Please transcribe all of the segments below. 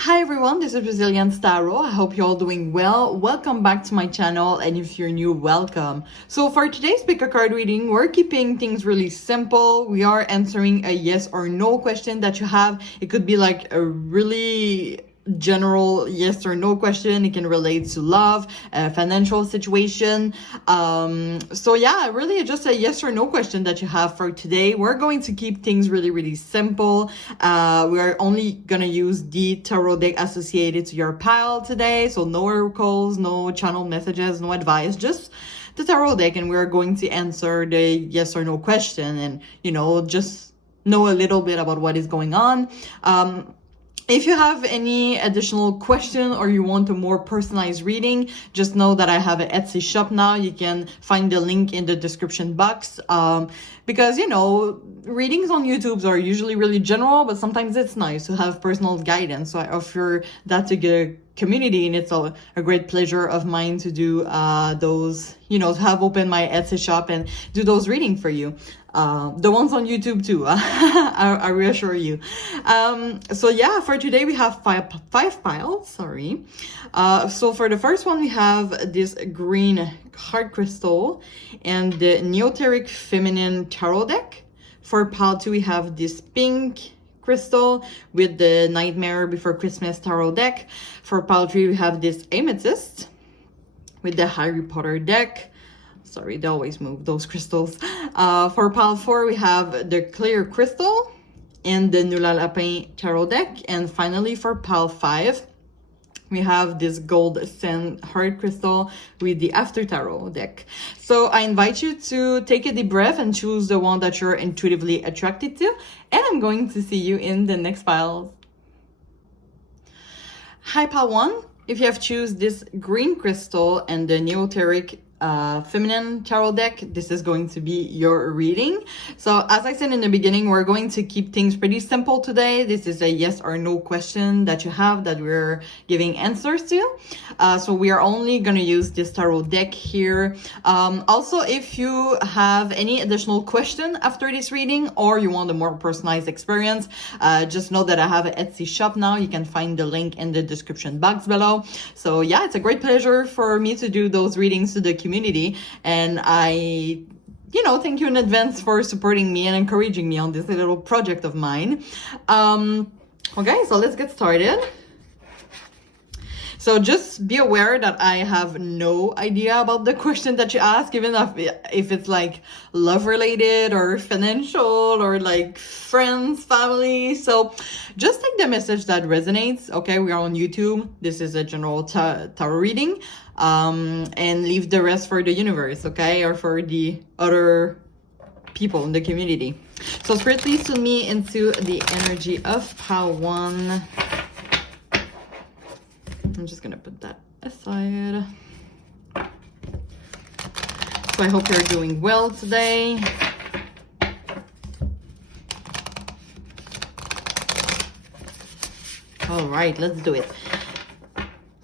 Hi everyone, this is Brazilian Tarot. I hope you're all doing well. Welcome back to my channel, and if you're new, welcome. So for today's pick a card reading, we're keeping things really simple. We are answering a yes or no question that you have. It could be like a really general yes or no question. It can relate to love, financial situation. So yeah, really just a yes or no question that you have for today. We're going to keep things really simple. We're only gonna use the tarot deck associated to your pile today, so no oracles, no channel messages, no advice, just the tarot deck, and we're going to answer the yes or no question and just know a little bit about what is going on. If you have any additional question or you want a more personalized reading, just know that I have an Etsy shop now. You can find the link in the description box. Because, readings on YouTube are usually really general, but sometimes it's nice to have personal guidance. So I offer that to the community, and it's a great pleasure of mine to do those, to have open my Etsy shop and do those readings for you. The ones on YouTube too, I reassure you. So yeah, for today we have five piles, sorry. So for the first one, we have this green heart crystal and the Neoteric feminine tarot deck. For pile 2, we have this pink crystal with the Nightmare Before Christmas tarot deck. For pile 3, we have this amethyst with the Harry Potter deck. Sorry, they always move those crystals. For pile 4, we have the clear crystal and the LunaLapin tarot deck. And finally, for pile 5, we have this gold sand heart crystal with the After Tarot deck. So I invite you to take a deep breath and choose the one that you're intuitively attracted to. And I'm going to see you in the next pile. Hi, pile 1. If you have choose this green crystal and the Neoteric feminine tarot deck, this is going to be your reading. So as I said in the beginning, we're going to keep things pretty simple today. This is a yes or no question that you have that we're giving answers to. So we are only going to use this tarot deck here. Also, if you have any additional question after this reading, or you want a more personalized experience, just know that I have an Etsy shop now. You can find the link in the description box below. So yeah, it's a great pleasure for me to do those readings to the community, and I thank you in advance for supporting me and encouraging me on this little project of mine. Okay, so let's get started. So just be aware that I have no idea about the question that you ask, even if it's like love related or financial or like friends, family. So just take the message that resonates. Okay, we are on YouTube. This is a general tarot reading. And leave the rest for the universe, okay? Or for the other people in the community. So Spirit, please lead me into the energy of pile 1. I'm just gonna put that aside. So I hope you're doing well today. All right, let's do it.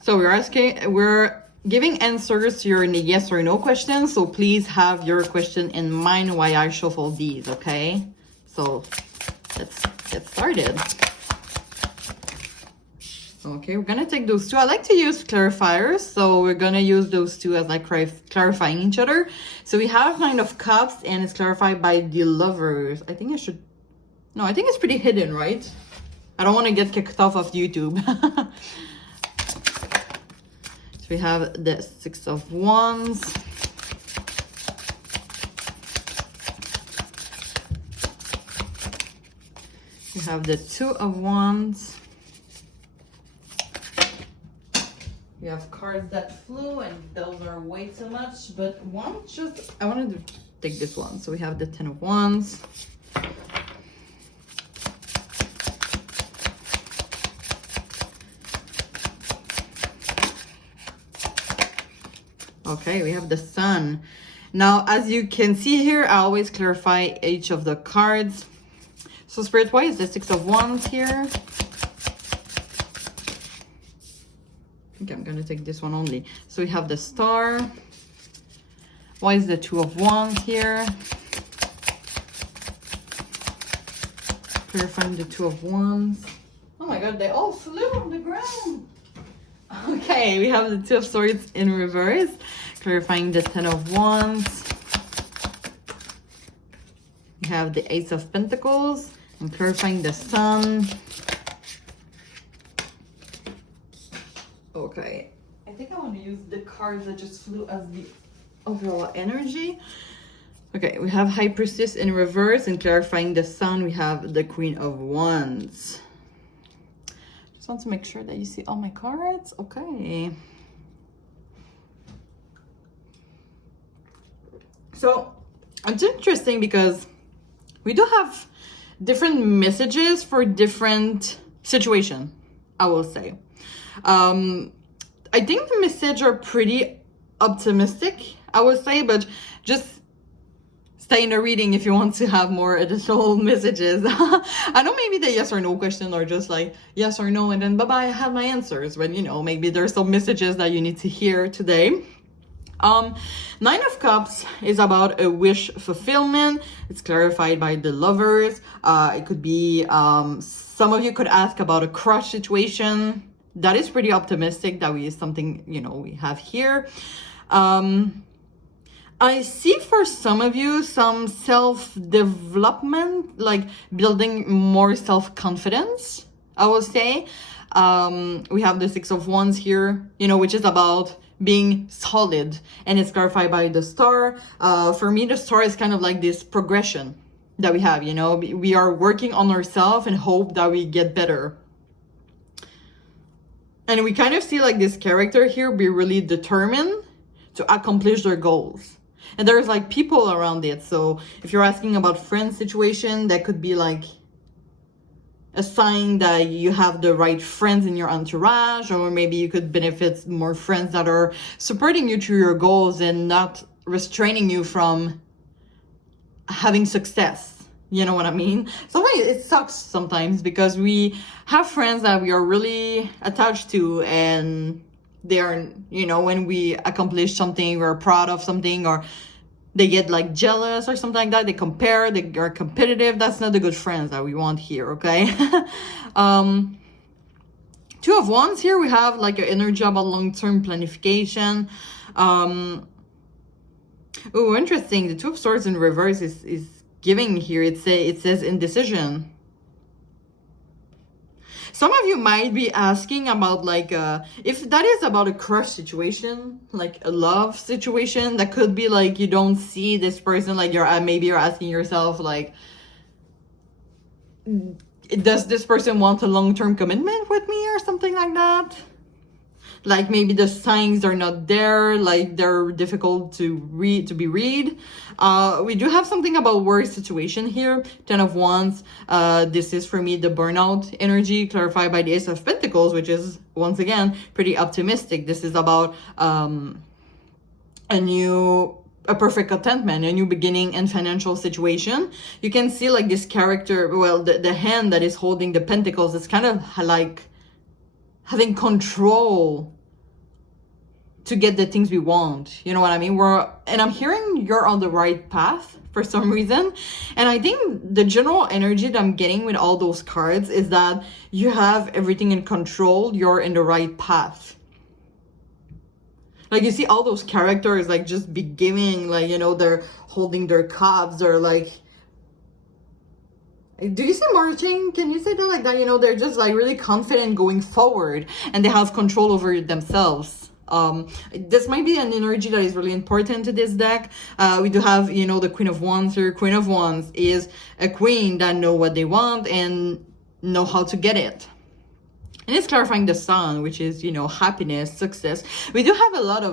So we're giving answers to your yes or no questions. So please have your question in mind while I shuffle these, okay? So let's get started. Okay, we're gonna take those two. I like to use clarifiers, so we're gonna use those two as like clarifying each other. So we have Nine of Cups, and it's clarified by the Lovers. I think it's pretty hidden, right? I don't want to get kicked off of YouTube. So we have the Six of Wands. We have the Two of Wands. We have cards that flew, and those are way too much, but I wanted to take this one. So we have the Ten of Wands. Okay, we have the Sun. Now, as you can see here, I always clarify each of the cards. So Spirit, why is the Six of Wands here? Okay, I'm gonna take this one only. So we have the Star. Why is the Two of Wands here? Clarifying the Two of Wands. Oh my god, they all flew on the ground. Okay, we have the Two of Swords in reverse, clarifying the Ten of Wands. We have the Ace of Pentacles and clarifying the Sun. Okay, I think I want to use the cards that just flew as the overall energy. Okay, we have High Priestess in reverse and clarifying the Sun. We have the Queen of Wands. Just want to make sure that you see all my cards. Okay. So it's interesting because we do have different messages for different situation, I will say. I think the messages are pretty optimistic, I would say, but just stay in the reading if you want to have more additional messages. I know maybe the yes or no question are just like yes or no and then bye-bye, I have my answers. But you know, maybe there's some messages that you need to hear today. Nine of Cups is about a wish fulfillment. It's clarified by the Lovers. It could be, some of you could ask about a crush situation. That is pretty optimistic. That is something, you know, we have here. I see for some of you some self-development, like building more self-confidence, I will say. We have the Six of Wands here, you know, which is about being solid, and it's clarified by the Star. For me, the Star is kind of like this progression that we have, you know, we are working on ourselves and hope that we get better. And we kind of see like this character here be really determined to accomplish their goals. And there's like people around it. So if you're asking about friend situation, that could be like a sign that you have the right friends in your entourage, or maybe you could benefit more friends that are supporting you through your goals and not restraining you from having success. You know what I mean? Sometimes it sucks sometimes because we have friends that we are really attached to, and they are, you know, when we accomplish something, we're proud of something, or they get like jealous or something like that. They compare, they are competitive. That's not the good friends that we want here, okay? Two of Wands here, we have like an energy about long-term planification. Oh, interesting. The Two of Swords in reverse is giving here. It says indecision. Some of you might be asking about like if that is about a crush situation, like a love situation, that could be like you don't see this person, like you're maybe you're asking yourself like, does this person want a long-term commitment with me or something like that? Like maybe the signs are not there, like they're difficult to read, we do have something about work situation here. Ten of Wands. This is for me the burnout energy, clarified by the Ace of Pentacles, which is once again pretty optimistic. This is about a perfect contentment, a new beginning, and financial situation. You can see like this character, well, the hand that is holding the pentacles, it's kind of like having control to get the things we want. You know what I mean? And I'm hearing you're on the right path for some reason. And I think the general energy that I'm getting with all those cards is that you have everything in control. You're in the right path. Like you see all those characters like just be giving, like, you know, they're holding their cups. They're like, do you see marching? Can you say that like that? You know, they're just like really confident going forward, and they have control over themselves. This might be an energy that is really important to this deck. We do have, you know, the Queen of Wands here. Queen of Wands is a queen that know what they want and know how to get it. And it's clarifying the Sun, which is, you know, happiness, success. We do have a lot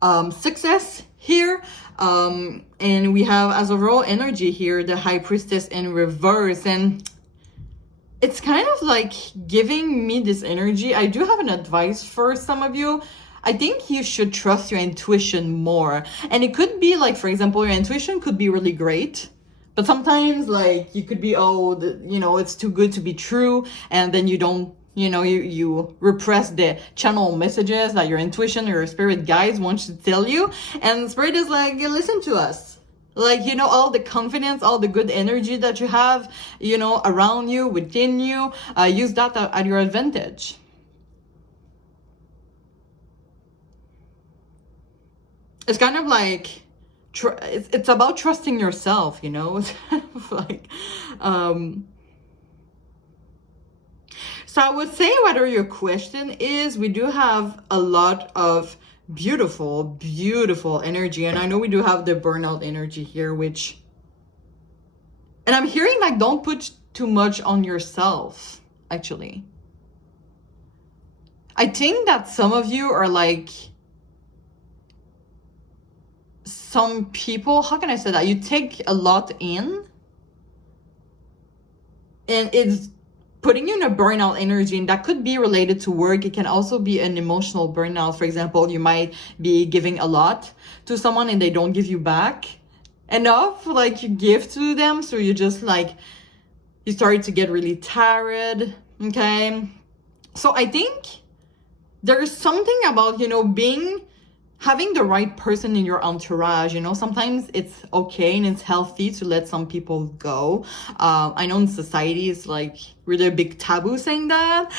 of success here. And we have as overall energy here, the High Priestess in reverse. And it's kind of like giving me this energy. I do have an advice for some of you. I think you should trust your intuition more. And it could be like, for example, your intuition could be really great. But sometimes like you could be, you know, it's too good to be true. And then you don't, you know, you repress the channel messages that your intuition or your spirit guides want to tell you. And spirit is like, yeah, listen to us. Like, you know, all the confidence, all the good energy that you have, you know, around you, within you, use that at your advantage. It's kind of like, it's about trusting yourself, you know. It's kind of like, so I would say whether your question is, we do have a lot of beautiful, beautiful energy. And I know we do have the burnout energy here, which, and I'm hearing like, don't put too much on yourself, actually. I think that some of you are like, some people, how can I say that? You take a lot in, and it's putting you in a burnout energy, and that could be related to work. It can also be an emotional burnout. For example, you might be giving a lot to someone and they don't give you back enough, like you give to them, so you just like, you start to get really tired. Okay, so I think there's something about, you know, having the right person in your entourage. You know, sometimes it's okay and it's healthy to let some people go. I know in society it's like really a big taboo saying that,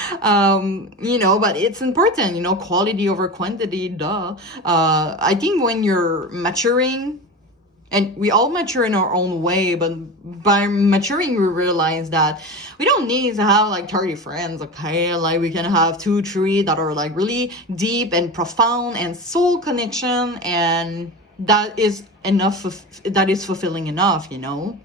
you know, but it's important, you know, quality over quantity, duh. I think when you're maturing, and we all mature in our own way, but by maturing, we realize that we don't need to have like 30 friends, okay? Like we can have 2, 3 that are like really deep and profound and soul connection, and that is enough, that is fulfilling enough, you know?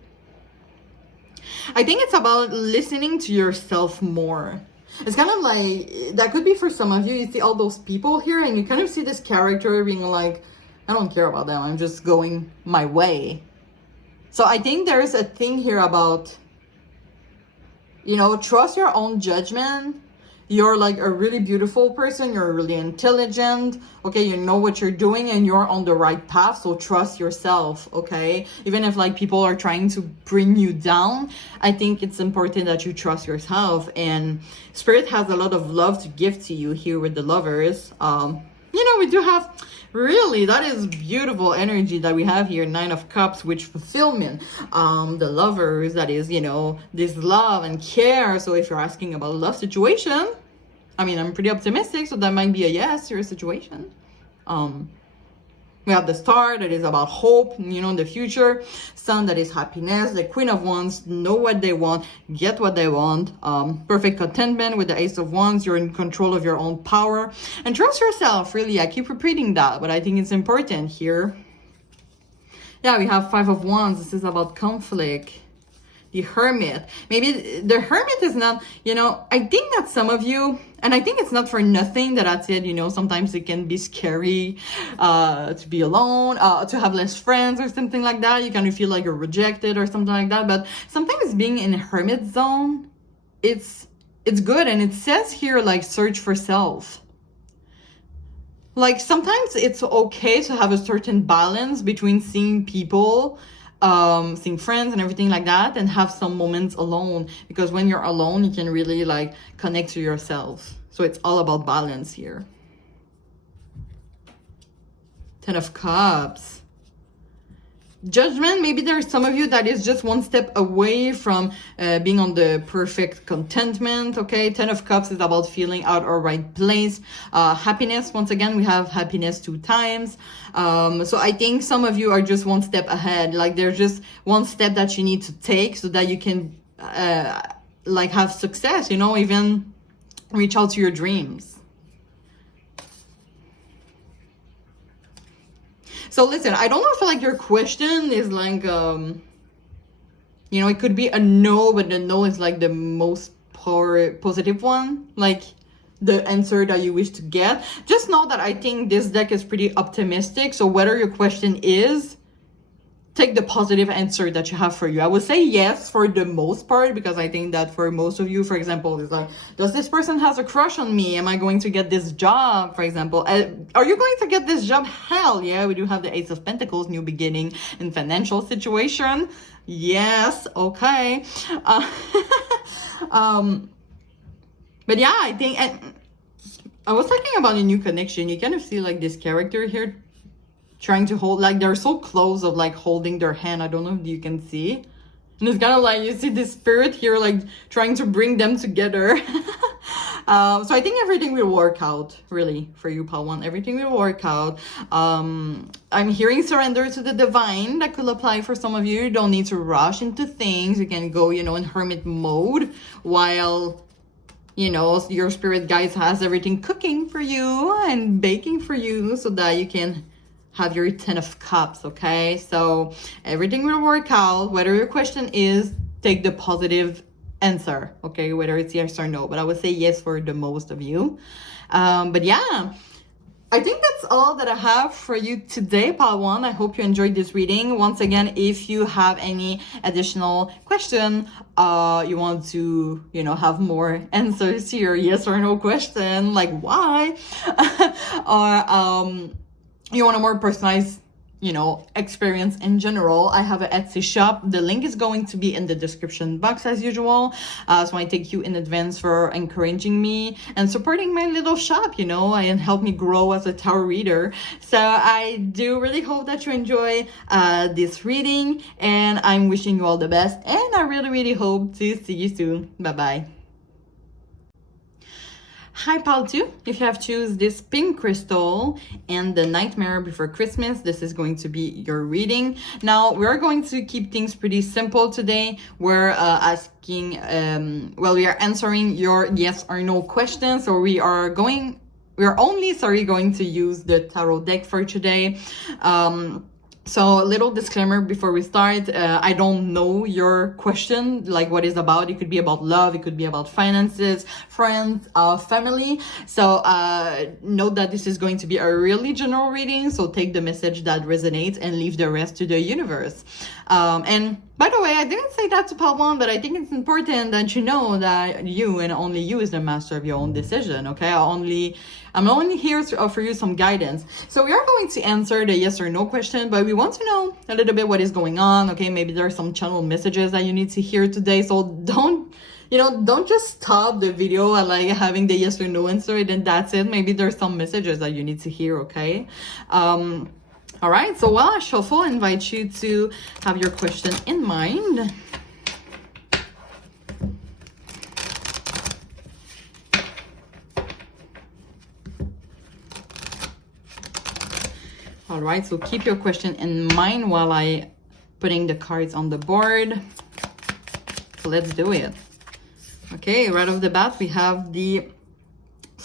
I think it's about listening to yourself more. It's kind of like, that could be for some of you, you see all those people here and you kind of see this character being like, I don't care about them, I'm just going my way. So I think there's a thing here about, you know, trust your own judgment. You're like a really beautiful person, you're really intelligent, okay, you know what you're doing and you're on the right path, so trust yourself, okay? Even if like people are trying to bring you down, I think it's important that you trust yourself, and Spirit has a lot of love to give to you here with the Lovers. You know, we do have, really, that is beautiful energy that we have here, 9 of Cups, which fulfillment. The Lovers, that is, you know, this love and care. So if you're asking about a love situation, I mean, I'm pretty optimistic, so that might be a yes to your situation. We have the Star, that is about hope, you know, in the future. Sun, that is happiness. The Queen of Wands, know what they want, get what they want. Perfect contentment with the Ace of Wands. You're in control of your own power. And trust yourself, really. I keep repeating that, but I think it's important here. Yeah, we have 5 of Wands. This is about conflict. The Hermit. Maybe the Hermit is not, you know, I think that some of you, and I think it's not for nothing that I said, you know, sometimes it can be scary to be alone, to have less friends or something like that. You kind of feel like you're rejected or something like that. But sometimes being in a hermit zone, it's good. And it says here, like, search for self. Like, sometimes it's okay to have a certain balance between seeing people, seeing friends and everything like that, and have some moments alone, because when you're alone you can really like connect to yourself. So it's all about balance here. 10 of Cups. Judgment. Maybe there's some of you that is just one step away from being on the perfect contentment, okay? 10 of Cups is about feeling out our right place. Happiness, once again, we have happiness 2 times. So I think some of you are just one step ahead. Like there's just one step that you need to take so that you can like have success, you know, even reach out to your dreams. So listen, I don't know if like your question is like, you know, it could be a no, but the no is like the most positive one, like the answer that you wish to get. Just know that I think this deck is pretty optimistic. So whether your question is, take the positive answer that you have for you. I would say yes for the most part, because I think that for most of you, for example, it's like, does this person has a crush on me? Am I going to get this job, for example? Are you going to get this job? Hell yeah, we do have the Ace of Pentacles, new beginning in financial situation. Yes, okay. But yeah, I think, and I was talking about a new connection. You kind of see like this character here trying to hold, like they're so close of like holding their hand. I don't know if you can see. And it's kind of like, you see this spirit here, like trying to bring them together. So I think everything will work out, really, for you, Pal 1. Everything will work out. I'm hearing surrender to the divine. That could apply for some of you. You don't need to rush into things. You can go, you know, in hermit mode while, you know, your spirit guides has everything cooking for you and baking for you so that you can have your 10 of cups, okay? So everything will work out. Whether your question is, take the positive answer, okay? Whether it's yes or no, but I would say yes for the most of you. But yeah, I think that's all that I have for you today, Pal 1. I hope you enjoyed this reading. Once again, if you have any additional question, you want to, you know, have more answers to your yes or no question, like why, or you want a more personalized, you know, experience in general, I have an Etsy shop. The link is going to be in the description box as usual. So I thank you in advance for encouraging me and supporting my little shop, you know, and help me grow as a tarot reader. So I do really hope that you enjoy this reading, and I'm wishing you all the best, and I really hope to see you soon. Bye-bye. Hi, Pal 2. If you have choose this pink crystal and the Nightmare Before Christmas, this is going to be your reading. Now, we're going to keep things pretty simple today. We're we are answering your yes or no questions. So we are only going to use the tarot deck for today. So a little disclaimer before we start, I don't know your question, like what it's about. It could be about love, it could be about finances, friends, family. So note that this is going to be a really general reading, so take the message that resonates and leave the rest to the universe. And by the way, I didn't say that to Pal 1, but I think it's important that you know that you and only you is the master of your own decision, okay? I'm only here to offer you some guidance. So we are going to answer the yes or no question, but we want to know a little bit what is going on, okay? Maybe there are some channel messages that you need to hear today, so don't just stop the video at like having the yes or no answer, then that's it. Maybe there's some messages that you need to hear, okay? All right, so while I shuffle, I invite you to have your question in mind. All right, so keep your question in mind while I putting the cards on the board. So let's do it. Okay, right off the bat, we have the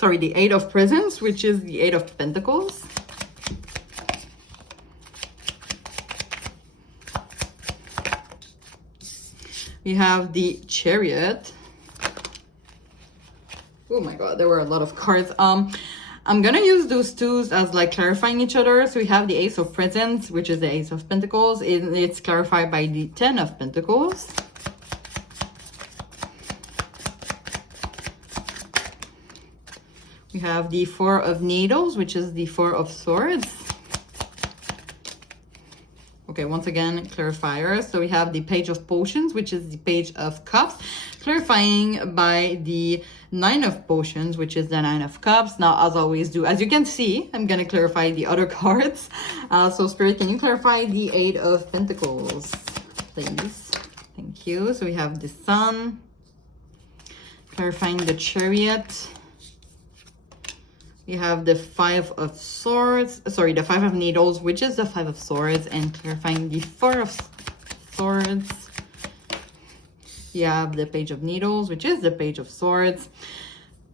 Eight of Presents, which is the Eight of Pentacles. We have the Chariot. Oh my god, there were a lot of cards. I'm gonna use those twos as like clarifying each other. So we have the Ace of Presents, which is the Ace of Pentacles. It's clarified by the Ten of Pentacles. We have the Four of Needles, which is the Four of Swords. Okay, once again, clarifiers. So we have the Page of Potions, which is the Page of Cups, clarifying by the Nine of Potions, which is the Nine of Cups. Now, as I always do, as you can see, I'm going to clarify the other cards. So, Spirit, can you clarify the Eight of Pentacles, please? Thank you. So we have the Sun, clarifying the Chariot. You have the Five of Swords, sorry, the Five of Needles, which is the Five of Swords, and clarifying the Four of Swords. You have the Page of Needles, which is the Page of Swords.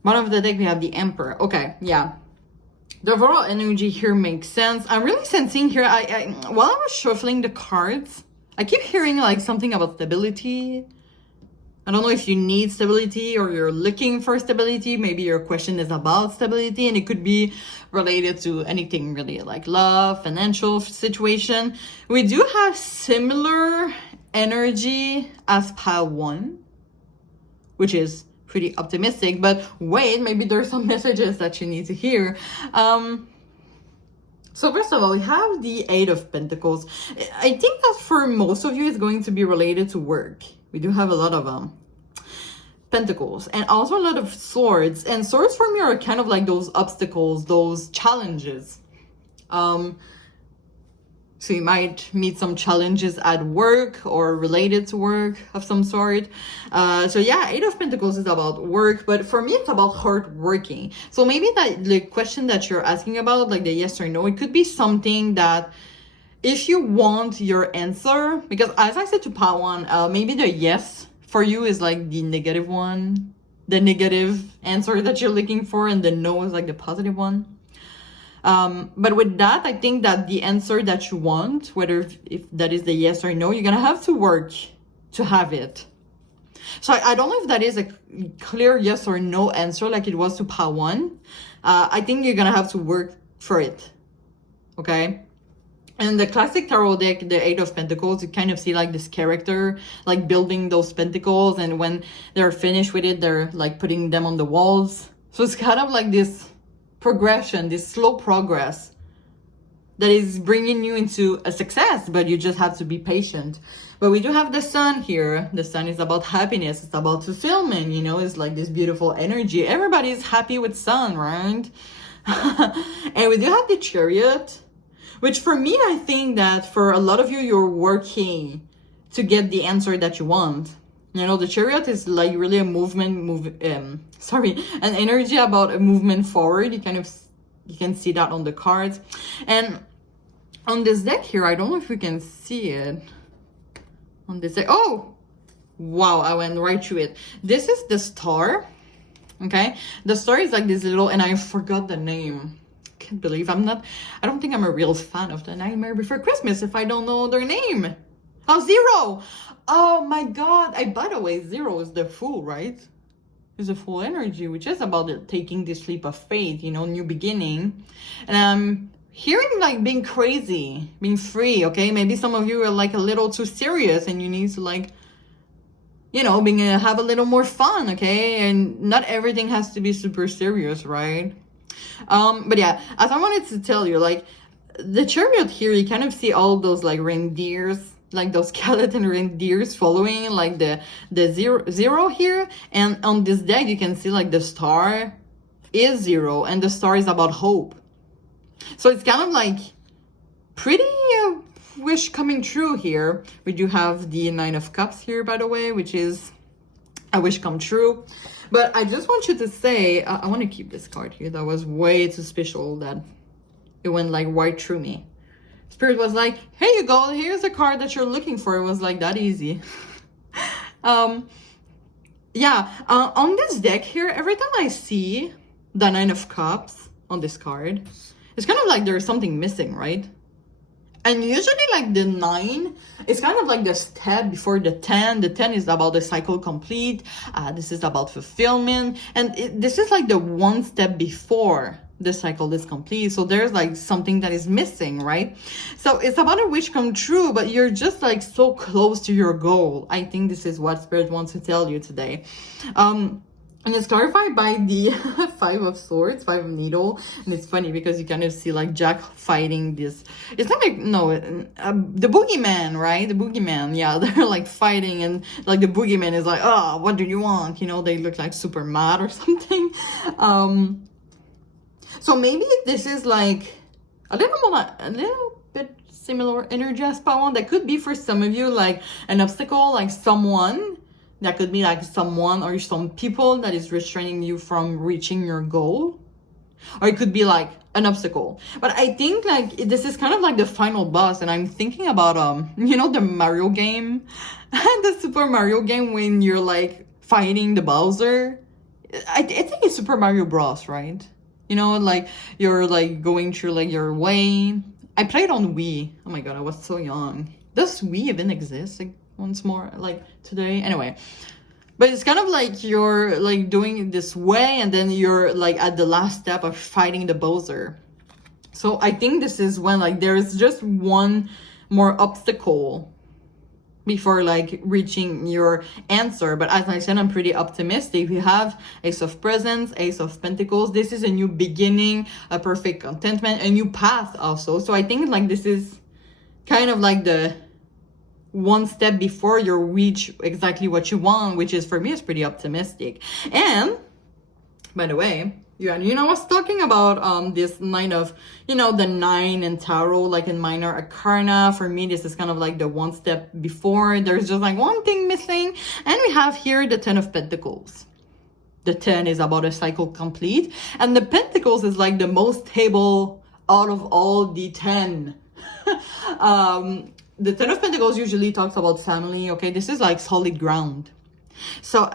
Bottom of the deck, we have the Emperor. Okay, yeah. The overall energy here makes sense. I'm really sensing here, while I was shuffling the cards, I keep hearing like something about stability. I don't know if you need stability or you're looking for stability. Maybe your question is about stability, and it could be related to anything really, like love, financial situation. We do have similar energy as Pile 1, which is pretty optimistic, but wait, maybe there's some messages that you need to hear. So first of all, we have the Eight of Pentacles. I think that for most of you, it's going to be related to work. We do have a lot of pentacles and also a lot of swords. And swords for me are kind of like those obstacles, those challenges. So you might meet some challenges at work or related to work of some sort. So yeah, Eight of Pentacles is about work, but for me, it's about hard working. So maybe that the question that you're asking about, like the yes or no, it could be something that if you want your answer, because as I said to Pawan, maybe the yes for you is like the negative one, the negative answer that you're looking for, and the no is like the positive one. But with that, I think that the answer that you want, whether if that is the yes or no, you're gonna have to work to have it. So I don't know if that is a clear yes or no answer like it was to Pawan. I think you're gonna have to work for it, okay? And the classic tarot deck, the Eight of Pentacles, you kind of see like this character like building those pentacles, and when they're finished with it, they're like putting them on the walls. So it's kind of like this progression, this slow progress that is bringing you into a success, but you just have to be patient. But we do have the sun here. The sun is about happiness. It's about fulfillment, you know, it's like this beautiful energy. Everybody's happy with sun, right? And we do have the Chariot, which for me, I think that for a lot of you, you're working to get the answer that you want. You know, the Chariot is like really a an energy about a movement forward. You can see that on the cards. And on this deck here, I don't know if we can see it. On this deck, oh, wow, I went right through it. This is the star, okay? The star is like this little, and I forgot the name. Can't believe I don't think I'm a real fan of the Nightmare Before Christmas if I don't know their name. Oh, Zero. Oh my God. By the way, Zero is the Fool, right? It's a full energy, which is about taking this leap of faith, you know, new beginning. And I'm hearing like being crazy, being free, okay? Maybe some of you are like a little too serious and you need to like, you know, have a little more fun, okay? And not everything has to be super serious, right? But yeah, as I wanted to tell you, like the Chariot here, you kind of see all those like reindeers, like those skeleton reindeers following like the zero here. And on this deck, you can see like the star is zero, and the star is about hope. So it's kind of like pretty wish coming true here. We do have the Nine of Cups here, by the way, which is a wish come true. But I just want you to say, I want to keep this card here. That was way too special that it went like right through me. Spirit was like, here you go. Here's a card that you're looking for. It was like that easy. Yeah, on this deck here, every time I see the Nine of Cups on this card, it's kind of like there's something missing, right? And usually like the 9 is kind of like the step before the 10. The 10 is about the cycle complete. This is about fulfillment. And this is like the one step before the cycle is complete. So there's like something that is missing, right? So it's about a wish come true, but you're just like so close to your goal. I think this is what Spirit wants to tell you today. And it's clarified by the Five of Swords, Five of Needle. And it's funny because you kind of see like Jack fighting this. It's not like, no, the boogeyman, right? The boogeyman, yeah. They're like fighting and like the boogeyman is like, oh, what do you want? You know, they look like super mad or something. So maybe this is like a little bit similar energy as Pawan. That could be for some of you like an obstacle, like someone. That could be like someone or some people that is restraining you from reaching your goal. Or it could be like an obstacle. But I think like this is kind of like the final boss. And I'm thinking about, you know, the Mario game. The Super Mario game when you're like fighting the Bowser. I think it's Super Mario Bros, right? You know, like you're like going through like your way. I played on Wii. Oh my God, I was so young. Does Wii even exist? Like, once more, like today, anyway. But it's kind of like you're like doing it this way, and then you're like at the last step of fighting the Bowser. So I think this is when like there's just one more obstacle before like reaching your answer. But as I said, I'm pretty optimistic. We have Ace of Presents, Ace of Pentacles. This is a new beginning, a perfect contentment, a new path also. So I think like this is kind of like the one step before you reach exactly what you want, which is for me is pretty optimistic. And by the way, Yeah, you know, I was talking about this nine of, you know, the nine in tarot, like in minor arcana. For me, this is kind of like the one step before. There's just like one thing missing. And we have here the 10 of Pentacles. The 10 is about a cycle complete. And the Pentacles is like the most stable out of all the 10. The 10 of Pentacles usually talks about family, okay? This is like solid ground. So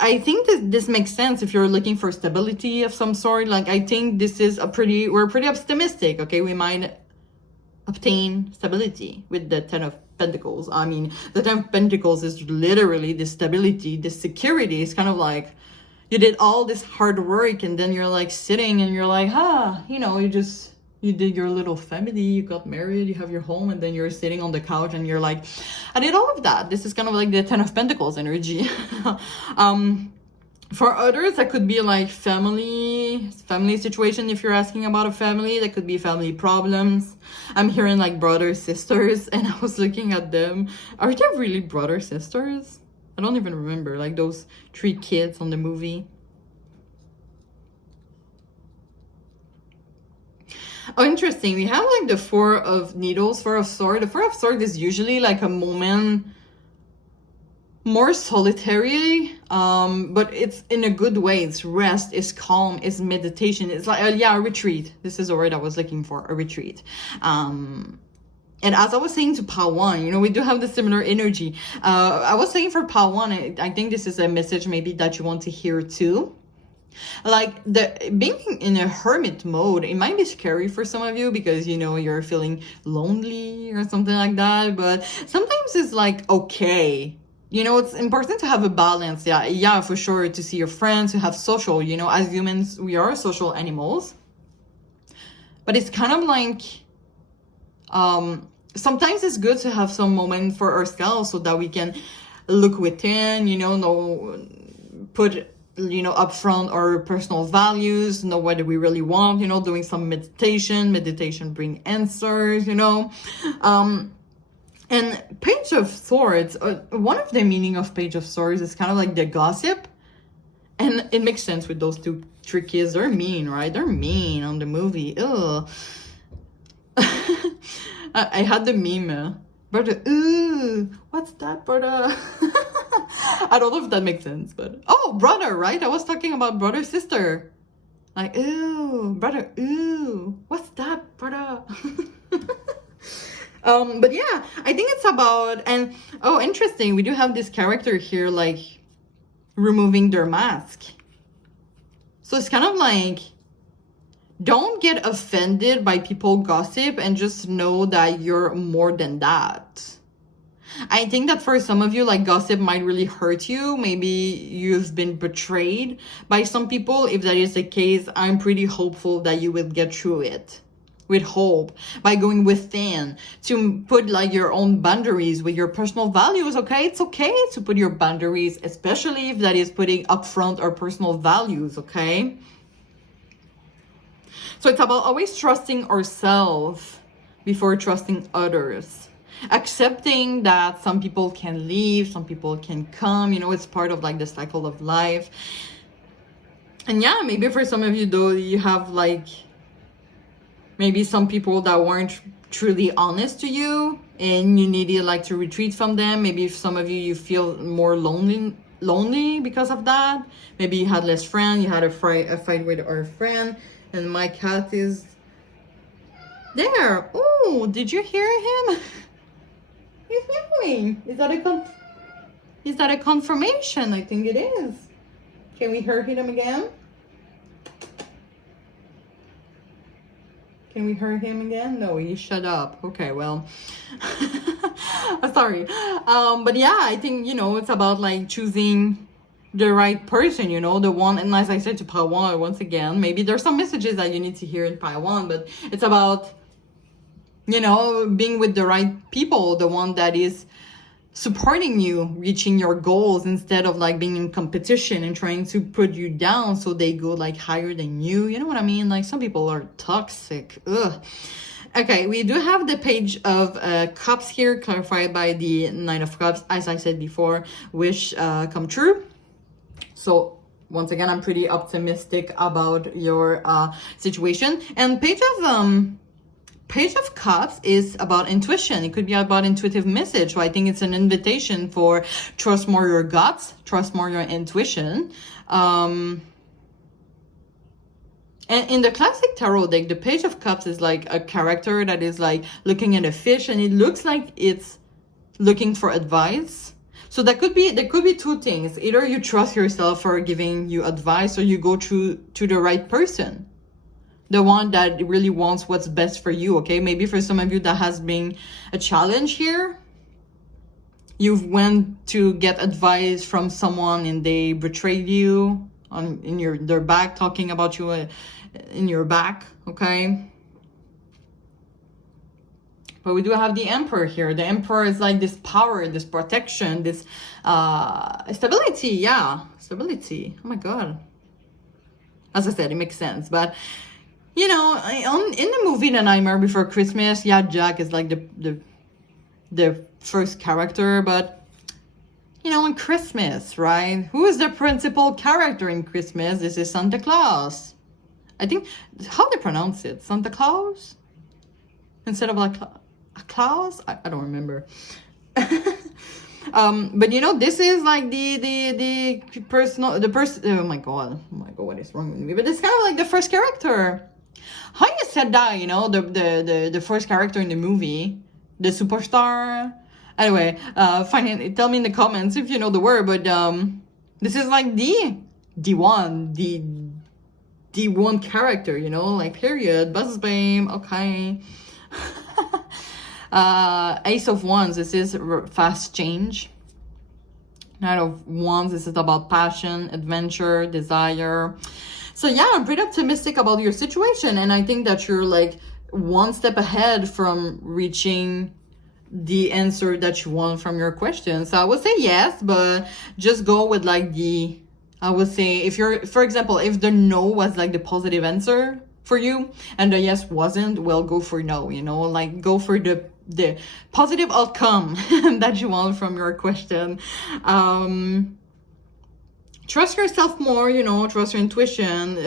I think that this makes sense if you're looking for stability of some sort. Like, I think this is we're pretty optimistic, okay? We might obtain stability with the 10 of Pentacles. I mean, the 10 of Pentacles is literally the stability, the security. It's kind of like you did all this hard work and then you're like sitting and you're like, you know, you did your little family, you got married, you have your home, and then you're sitting on the couch and you're like, I did all of that. This is kind of like the 10 of Pentacles energy. For others, that could be like family situation. If you're asking about a family, that could be family problems. I'm hearing like brothers, sisters, and I was looking at them. Are they really brother, sisters? I don't even remember, like those 3 kids on the movie. Oh, interesting. We have like the 4 of Needles, 4 of Swords. The 4 of Swords is usually like a moment more solitary, but it's in a good way. It's rest, it's calm, it's meditation. It's like, a retreat. This is the word I was looking for, a retreat. And as I was saying to Pawan, you know, we do have the similar energy. I was saying for Pawan, I think this is a message maybe that you want to hear too. Like, being in a hermit mode, it might be scary for some of you because, you know, you're feeling lonely or something like that. But sometimes it's like, okay, you know, it's important to have a balance. Yeah, for sure, to see your friends, to have social, you know, as humans, we are social animals. But it's kind of like, sometimes it's good to have some moment for ourselves so that we can look within, you know, put, you know, upfront our personal values, know what we really want, you know, doing some meditation bring answers, you know. And Page of Swords, one of the meaning of Page of Swords is kind of like the gossip, and it makes sense with those 2 kids. They're mean, right? They're mean on the movie. Ugh. I had the meme, brother, ooh, what's that, brother? I don't know if that makes sense, but brother, right? I was talking about brother, sister. Like, ooh, brother, ooh, what's that, brother? But yeah, I think it's about, and interesting, we do have this character here, like, removing their mask. So it's kind of like, don't get offended by people gossip and just know that you're more than that. I think that for some of you, like, gossip might really hurt you. Maybe you've been betrayed by some people. If that is the case, I'm pretty hopeful that you will get through it with hope by going within to put like your own boundaries with your personal values. Okay, it's okay to put your boundaries, especially if that is putting upfront our personal values. Okay, so it's about always trusting ourselves before trusting others. Accepting that some people can leave, some people can come, you know, it's part of like the cycle of life. And yeah, maybe for some of you though, you have like maybe some people that weren't truly honest to you and you needed like to retreat from them. Maybe if some of you feel more lonely because of that. Maybe you had less friends, you had a fight with our friend, and my cat is there. Oh, did you hear him? He's meowing. Is that a confirmation? I think it is. Can we hear him again? Can we hear him again? No, he shut up. Okay, well, sorry. But yeah, I think, you know, it's about like choosing the right person, you know, the one, and as I said to Pawan, once again, maybe there's some messages that you need to hear in Pawan, but it's about, you know, being with the right people, the one that is supporting you, reaching your goals instead of like being in competition and trying to put you down so they go like higher than you. You know what I mean? Like some people are toxic. Ugh. Okay, we do have the Page of Cups here, clarified by the Nine of Cups. As I said before, wish come true. So once again, I'm pretty optimistic about your situation. And Page of Cups is about intuition. It could be about intuitive message. So I think it's an invitation for trust more your guts, trust more your intuition. And in the classic tarot deck, the Page of Cups is like a character that is like looking at a fish, and it looks like it's looking for advice. So there could be two things. Either you trust yourself for giving you advice, or you go to the right person. The one that really wants what's best for you, okay? Maybe for some of you that has been a challenge here. You've went to get advice from someone and they betrayed you in their back, talking about you in your back, okay? But we do have the Emperor here. The Emperor is like this power, this protection, this stability. Yeah, stability. Oh my God. As I said, it makes sense. But, you know, in the movie The Nightmare Before Christmas, yeah, Jack is like the first character. But, you know, in Christmas, right? Who is the principal character in Christmas? This is Santa Claus. I think, how they pronounce it? Santa Claus? Instead of like Claus? I don't remember. But you know, this is like the person, oh my god, what is wrong with me? But it's kind of like the first character. How you said that, you know, the first character in the movie, the superstar. Anyway, tell me in the comments if you know the word, but this is like the one character, you know, like period. Buzzbane, okay. Ace of Wands, this is fast change. Knight of Wands, this is about passion, adventure, desire. So yeah, I'm pretty optimistic about your situation, and I think that you're like one step ahead from reaching the answer that you want from your question. So I would say yes, but just go with like I would say, if you're, for example, if the no was like the positive answer for you and the yes wasn't, well, go for no, you know, like go for the positive outcome that you want from your question. Trust yourself more, you know, trust your intuition,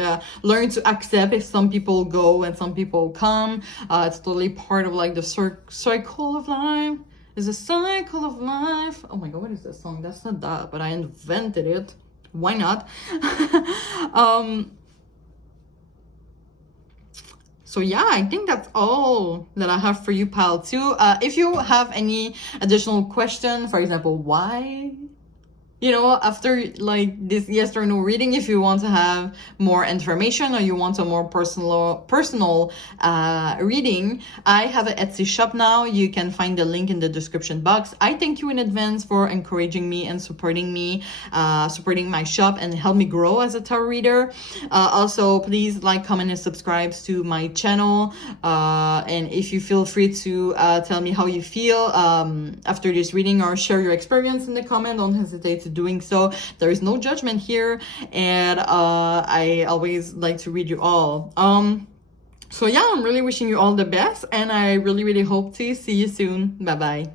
learn to accept if some people go and some people come. It's totally part of like the cycle of life. It's a cycle of life. Oh my god, what is this song? That's not that, but I invented it. Why not? So yeah, I think that's all that I have for you, pal, too. If you have any additional question, for example, why, you know, after like this yes or no reading, if you want to have more information or you want a more personal reading, I have an Etsy shop now. You can find the link in the description box. I thank you in advance for encouraging me and supporting me, supporting my shop and help me grow as a tarot reader. Also, please like, comment, and subscribe to my channel. And if you feel free to tell me how you feel after this reading, or share your experience in the comment, don't hesitate to doing so. There is no judgment here, and I always like to read you all. So yeah, I'm really wishing you all the best, and I really hope to see you soon. Bye bye.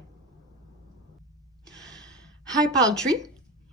Hi Paltry.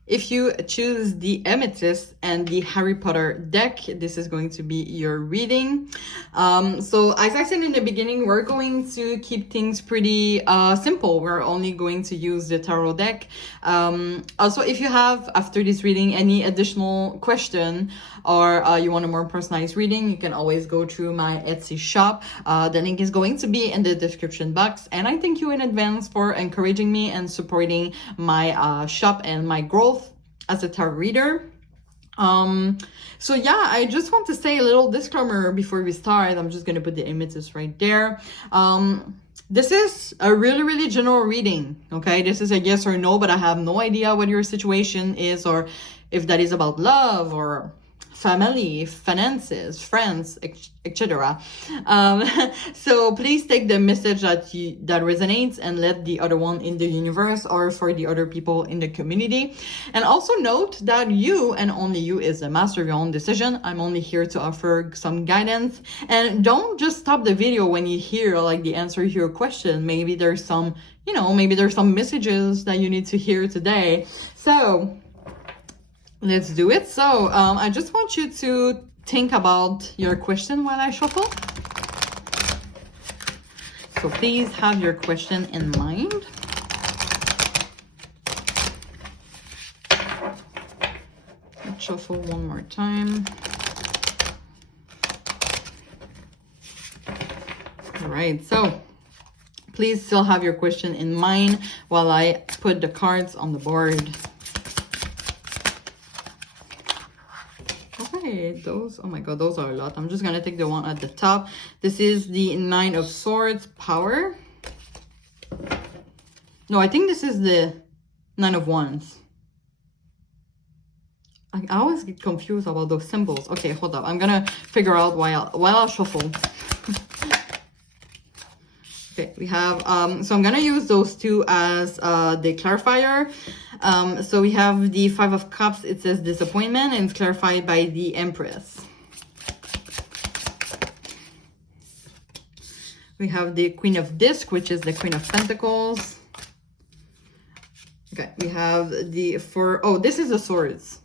If you choose the Amethyst and the Harry Potter deck, this is going to be your reading. So as I said in the beginning, we're going to keep things pretty simple. We're only going to use the tarot deck. Also, if you have, after this reading, any additional question, or you want a more personalized reading, you can always go through my Etsy shop. The link is going to be in the description box. And I thank you in advance for encouraging me and supporting my shop and my growth as a tarot reader. So yeah, I just want to say a little disclaimer before we start. I'm just going to put the amethyst right there. This is a really general reading, okay? This is a yes or no, but I have no idea what your situation is, or if that is about love or family, finances, friends, etc. So please take the message that resonates and let the other one in the universe, or for the other people in the community. And also note that you and only you is the master of your own decision. I'm only here to offer some guidance, and don't just stop the video when you hear like the answer to your question. Maybe there's some, you know, maybe there's some messages that you need to hear today. So let's do it. So I just want you to think about your question while I shuffle. So please have your question in mind. Let's shuffle one more time. All right, so please still have your question in mind while I put the cards on the board. Okay, those, oh my god, those are a lot. I'm just gonna take the one at the top. This is the Nine of Swords, power. No, I think this is the Nine of Wands. I always get confused about those symbols. Okay, hold up. I'm gonna figure out while I'll shuffle. Okay, we have, so I'm gonna use those two as the clarifier. So we have the Five of Cups. It says disappointment, and it's clarified by the Empress. We have the Queen of Disc, which is the Queen of Pentacles. Okay, we have the oh, this is the Swords.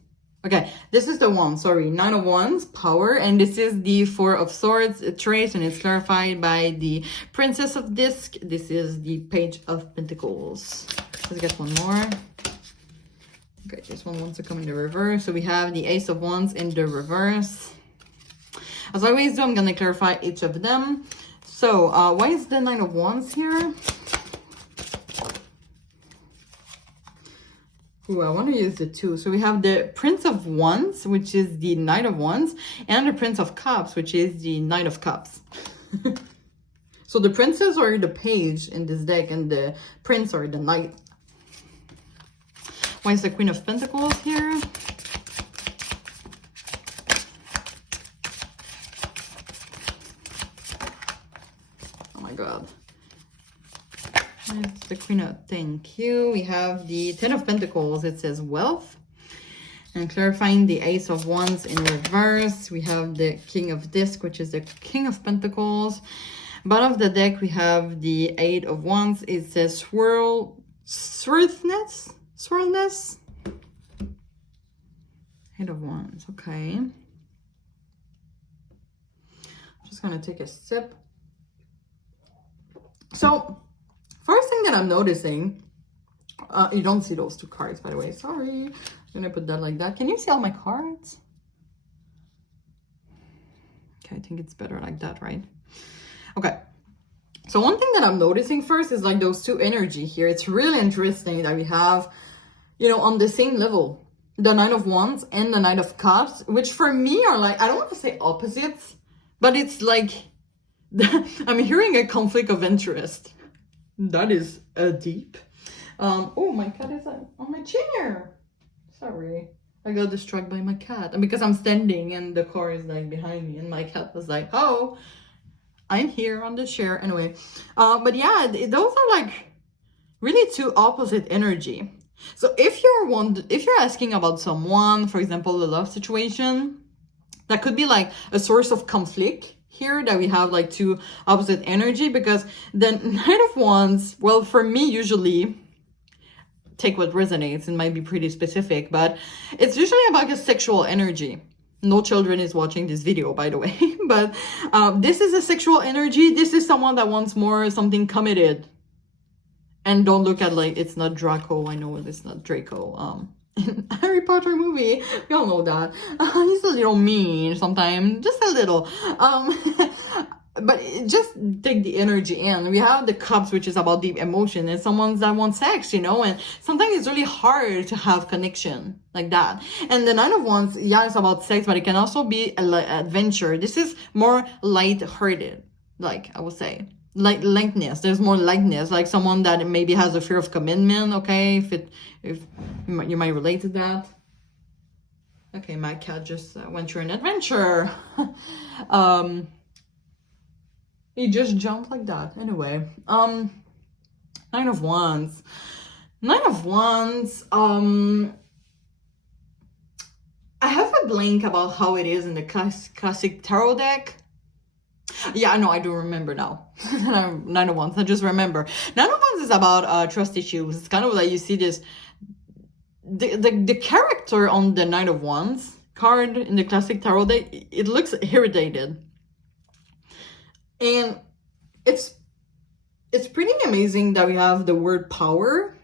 Okay, this is the one, sorry, Nine of Wands, power, and this is the Four of Swords, trace, and it's clarified by the Princess of Disc. This is the Page of Pentacles. Let's get one more. Okay, this one wants to come in the reverse. So we have the Ace of Wands in the reverse. As I always do, I'm going to clarify each of them. So, why is the Nine of Wands here? Ooh, I want to use the two. So we have the Prince of Wands, which is the Knight of Wands, and the Prince of Cups, which is the Knight of Cups. So the princess are the page in this deck, and the prince are the knight. Why is the Queen of Pentacles here? Oh my god. It's the Queen of, thank you. We have the Ten of Pentacles. It says wealth. And clarifying the Ace of Wands in reverse. We have the King of Disc, which is the King of Pentacles. Bottom of the deck, we have the Eight of Wands. It says swirlness. Eight of Wands, okay. I'm just gonna take a sip. So, first thing that I'm noticing, you don't see those two cards, by the way. Sorry. I'm gonna put that like that. Can you see all my cards? Okay, I think it's better like that, right? Okay. So one thing that I'm noticing first is like those two energy here. It's really interesting that we have, you know, on the same level, the Nine of Wands and the Knight of Cups, which for me are like, I don't want to say opposites, but it's like, I'm hearing a conflict of interest. That is deep. Oh, my cat is on my chair. Sorry. I got distracted by my cat. And because I'm standing and the car is like behind me and my cat was like, oh, I'm here on the chair. Anyway. But yeah, those are like really two opposite energy. So if you're asking about someone, for example, a love situation, that could be like a source of conflict here, that we have like two opposite energy, because the Knight of Wands, well, for me, usually, take what resonates, it might be pretty specific, but it's usually about a sexual energy. No children is watching this video, by the way, but this is a sexual energy. This is someone that wants more something committed. And don't look at like, it's not Draco, I know it's not Draco, Harry Potter movie, we all know that. He's a little mean sometimes, just a little. But just take the energy in. We have the Cups, which is about deep emotion, and someone that wants sex, you know, and sometimes it's really hard to have connection like that. And the Nine of Wands, yeah, it's about sex, but it can also be an adventure. This is more light-hearted, like I would say. Like lightness, there's more lightness, like someone that maybe has a fear of commitment. Okay, if you might relate to that. Okay, my cat just went through an adventure. He just jumped like that. Anyway, Nine of Wands. I have a blank about how it is in the classic tarot deck. Yeah, no, I do remember now. Nine of Wands, I just remember. Nine of Wands is about trust issues. It's kind of like you see the character on the Knight of Wands card in the classic tarot, it looks irritated. And it's pretty amazing that we have the word power.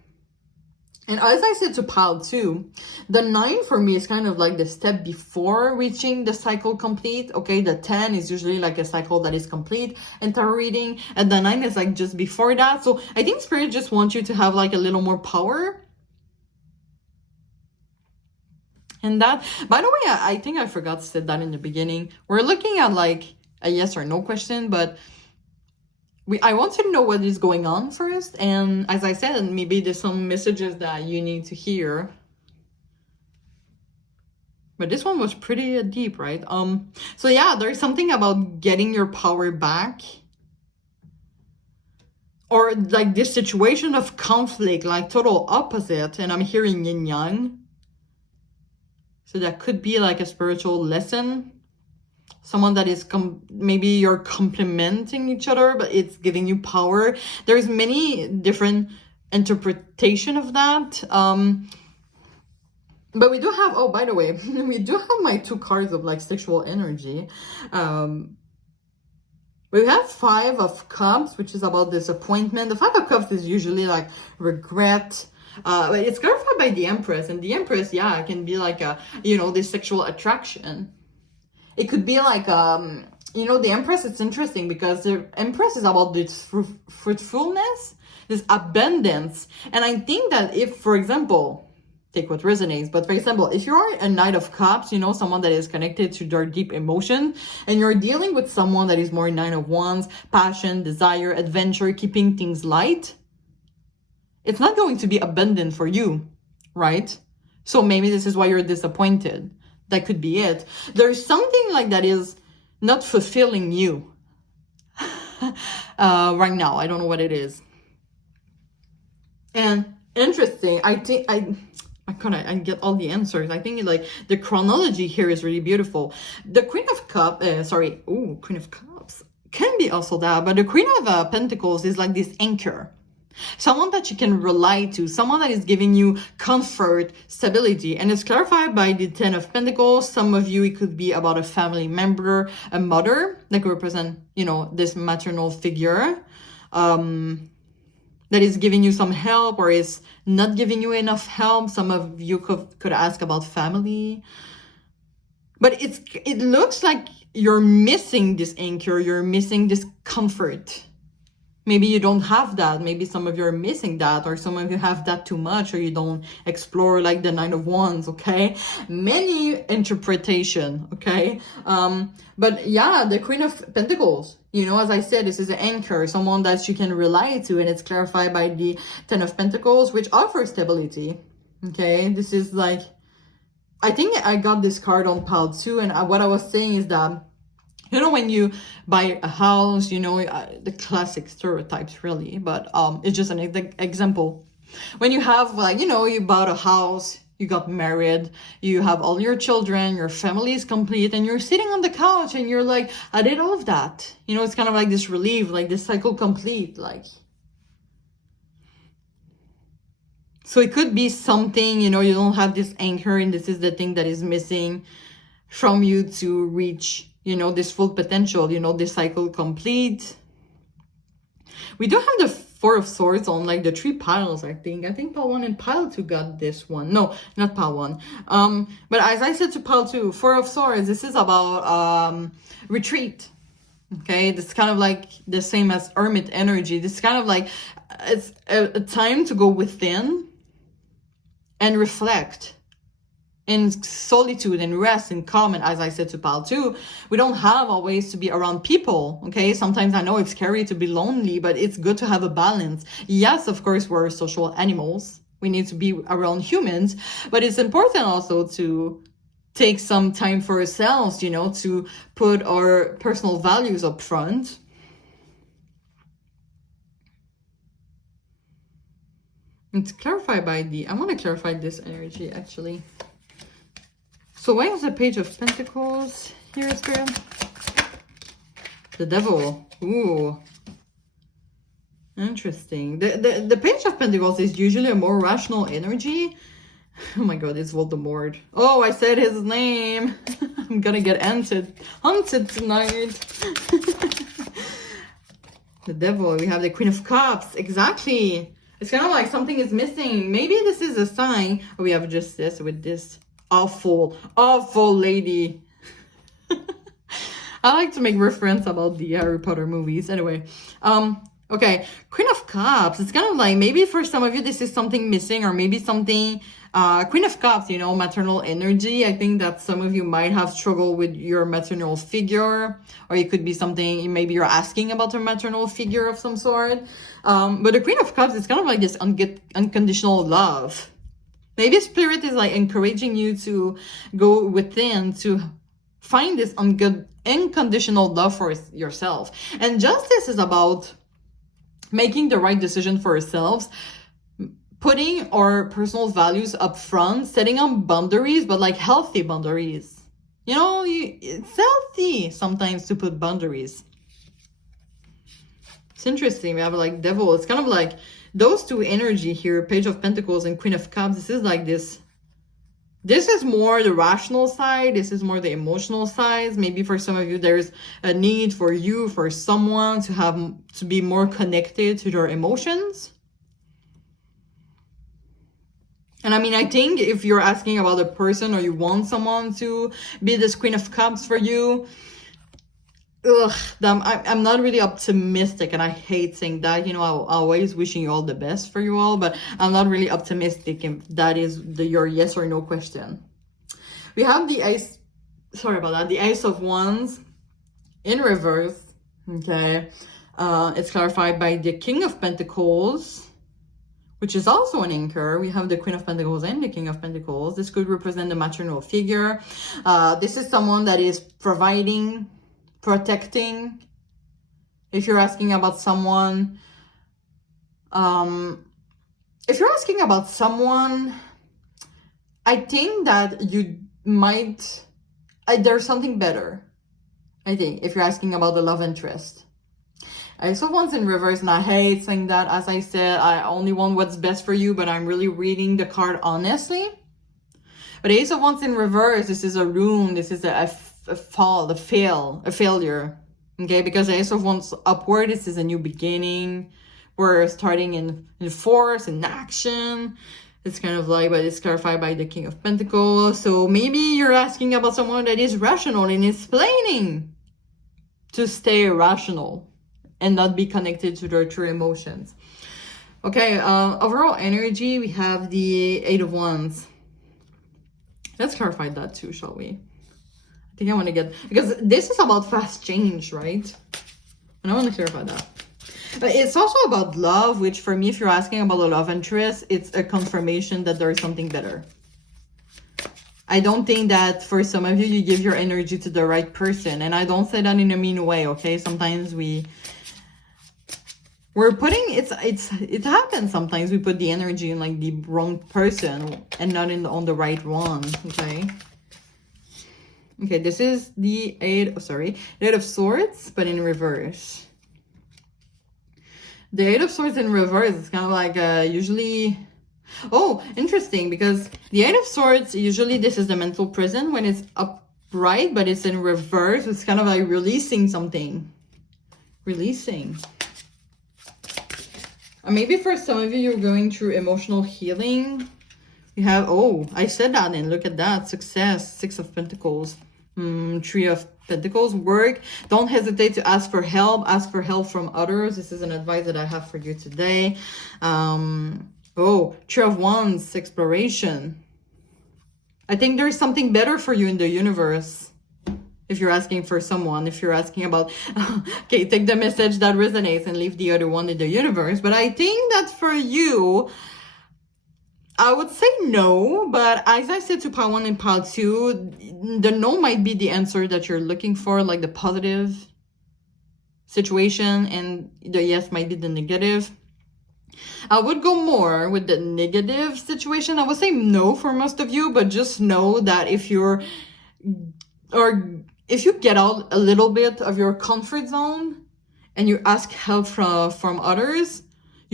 And as I said to pile 2, the 9 for me is kind of like the step before reaching the cycle complete. Okay, the 10 is usually like a cycle that is complete in tarot reading, and the 9 is like just before that. So I think Spirit just wants you to have like a little more power. And that, by the way, I think I forgot to say that in the beginning. We're looking at like a yes or no question, but I want to know what is going on first. And as I said, maybe there's some messages that you need to hear. But this one was pretty deep, right? So yeah, there's something about getting your power back. Or like this situation of conflict, like total opposite. And I'm hearing yin yang. So that could be like a spiritual lesson. Someone that is, maybe you're complementing each other, but it's giving you power. There's many different interpretation of that. But we do have, oh, by the way, we do have my 2 cards of like sexual energy. We have 5 of Cups, which is about disappointment. The 5 of Cups is usually like regret. But it's clarified by the Empress. And the Empress, yeah, it can be like a, you know, this sexual attraction. It could be like, you know, the Empress, it's interesting because the Empress is about this fruitfulness, this abundance. And I think that if, for example, take what resonates, but for example, if you are a Knight of Cups, you know, someone that is connected to their deep emotion, and you're dealing with someone that is more Nine of Wands, passion, desire, adventure, keeping things light, it's not going to be abundant for you, right? So maybe this is why you're disappointed. That could be it. There's something like that is not fulfilling you right now. I don't know what it is. And interesting, I think I get all the answers. I think like the chronology here is really beautiful. The Queen of Cups, Queen of Cups can be also that, but the Queen of Pentacles is like this anchor. Someone that you can rely to, someone that is giving you comfort, stability. And it's clarified by the 10 of Pentacles. Some of you, it could be about a family member, a mother that could represent, you know, this maternal figure that is giving you some help or is not giving you enough help. Some of you could ask about family. But it looks like you're missing this anchor. You're missing this comfort. Maybe you don't have that. Maybe some of you are missing that, or some of you have that too much, or you don't explore like the Nine of Wands, okay? Many interpretation, okay? But yeah, the Queen of Pentacles, you know, as I said, this is an anchor, someone that you can rely to, and it's clarified by the 10 of Pentacles, which offers stability, okay? This is like, I think I got this card on pile 2, and what I was saying is that, you know, when you buy a house, you know, the classic stereotypes really, but it's just an example. When you have like, you know, you bought a house, you got married, you have all your children, your family is complete, and you're sitting on the couch and you're like, I did all of that. You know, it's kind of like this relief, like this cycle complete, like. So it could be something, you know, you don't have this anchor, and this is the thing that is missing from you to reach, you know, this full potential, you know, this cycle complete. We do have the 4 of Swords on like the 3 piles, I think. I think pile 1 and pile 2 got this one. No, not pile 1. But as I said to pile 2, 4 of Swords, this is about retreat. Okay, this is kind of like the same as Hermit energy. This is kind of like, it's a time to go within and reflect. In solitude and rest and calm. And as I said to pile 2, we don't have always to be around people, okay? Sometimes I know it's scary to be lonely, but it's good to have a balance. Yes, of course, we're social animals. We need to be around humans, but it's important also to take some time for ourselves, you know, to put our personal values up front. It's clarified by I want to clarify this energy, actually. So why is the Page of Pentacles here, Spirit? The Devil. Ooh. Interesting. The Page of Pentacles is usually a more rational energy. Oh my god, it's Voldemort. Oh, I said his name. I'm gonna get hunted tonight. The devil, we have the Queen of Cups. Exactly. It's kind of like something is missing. Maybe this is a sign. Oh, we have Justice with this awful lady. I like to make reference about the Harry Potter movies. Anyway, okay, Queen of Cups. It's kind of like maybe for some of you this is something missing, or maybe something. Queen of Cups, you know, maternal energy. I think that some of you might have struggled with your maternal figure, or it could be something, maybe you're asking about a maternal figure of some sort. But the Queen of Cups is kind of like this unconditional love. Maybe Spirit is like encouraging you to go within to find this unconditional love for yourself. And Justice is about making the right decision for ourselves, putting our personal values up front, setting up boundaries, but like healthy boundaries. You know, it's healthy sometimes to put boundaries. It's interesting. We have like Devil. It's kind of like those two energy here, Page of Pentacles and Queen of Cups. This is like this. This is more the rational side. This is more the emotional side. Maybe for some of you, there's a need for you, for someone to be more connected to their emotions. And I mean, I think if you're asking about a person or you want someone to be this Queen of Cups for you, I'm not really optimistic, and I hate saying that. You know, I'm always wishing you all the best for you all, but I'm not really optimistic if that is your yes or no question. We have the Ace, sorry about that, the Ace of Wands in reverse, okay? It's clarified by the King of Pentacles, which is also an anchor. We have the Queen of Pentacles and the King of Pentacles. This could represent the maternal figure. This is someone that is providing, protecting. If you're asking about someone, I think that you might, there's something better. I think if you're asking about the love interest. Ace of Wands in reverse, and I hate saying that. As I said, I only want what's best for you, but I'm really reading the card honestly. But Ace of Wands in reverse, this is a ruin, this is a failure. Okay, because Ace of Wands upward, this is a new beginning. We're starting in force, in action. It's kind of like, but it's clarified by the King of Pentacles. So maybe you're asking about someone that is rational and is planning to stay rational and not be connected to their true emotions. Okay, overall energy, we have the Eight of Wands. Let's clarify that too, shall we? I think I want to get, because this is about fast change, right? And I want to clarify that. But it's also about love, which for me, if you're asking about a love interest, it's a confirmation that there is something better. I don't think that for some of you, you give your energy to the right person. And I don't say that in a mean way, okay? Sometimes we're putting, it happens sometimes. We put the energy in like the wrong person and not on the right one, okay? Okay, this is the Eight of Swords, but in reverse. The Eight of Swords in reverse is kind of like usually... Oh, interesting, because the Eight of Swords, usually this is the mental prison when it's upright, but it's in reverse. It's kind of like releasing something. Releasing. Or maybe for some of you, you're going through emotional healing. You have, oh, I said that, and look at that. Success, Six of Pentacles. Three of Pentacles, work. Don't hesitate to ask for help. Ask for help from others. This is an advice that I have for you today. Oh, Three of Wands, exploration. I think there's something better for you in the universe. If you're asking for someone, if you're asking about, okay, take the message that resonates and leave the other one in the universe. But I think that for you, I would say no, but as I said to part 1 and part 2, the no might be the answer that you're looking for, like the positive situation, and the yes might be the negative. I would go more with the negative situation. I would say no for most of you, but just know that if you get out a little bit of your comfort zone and you ask help from others,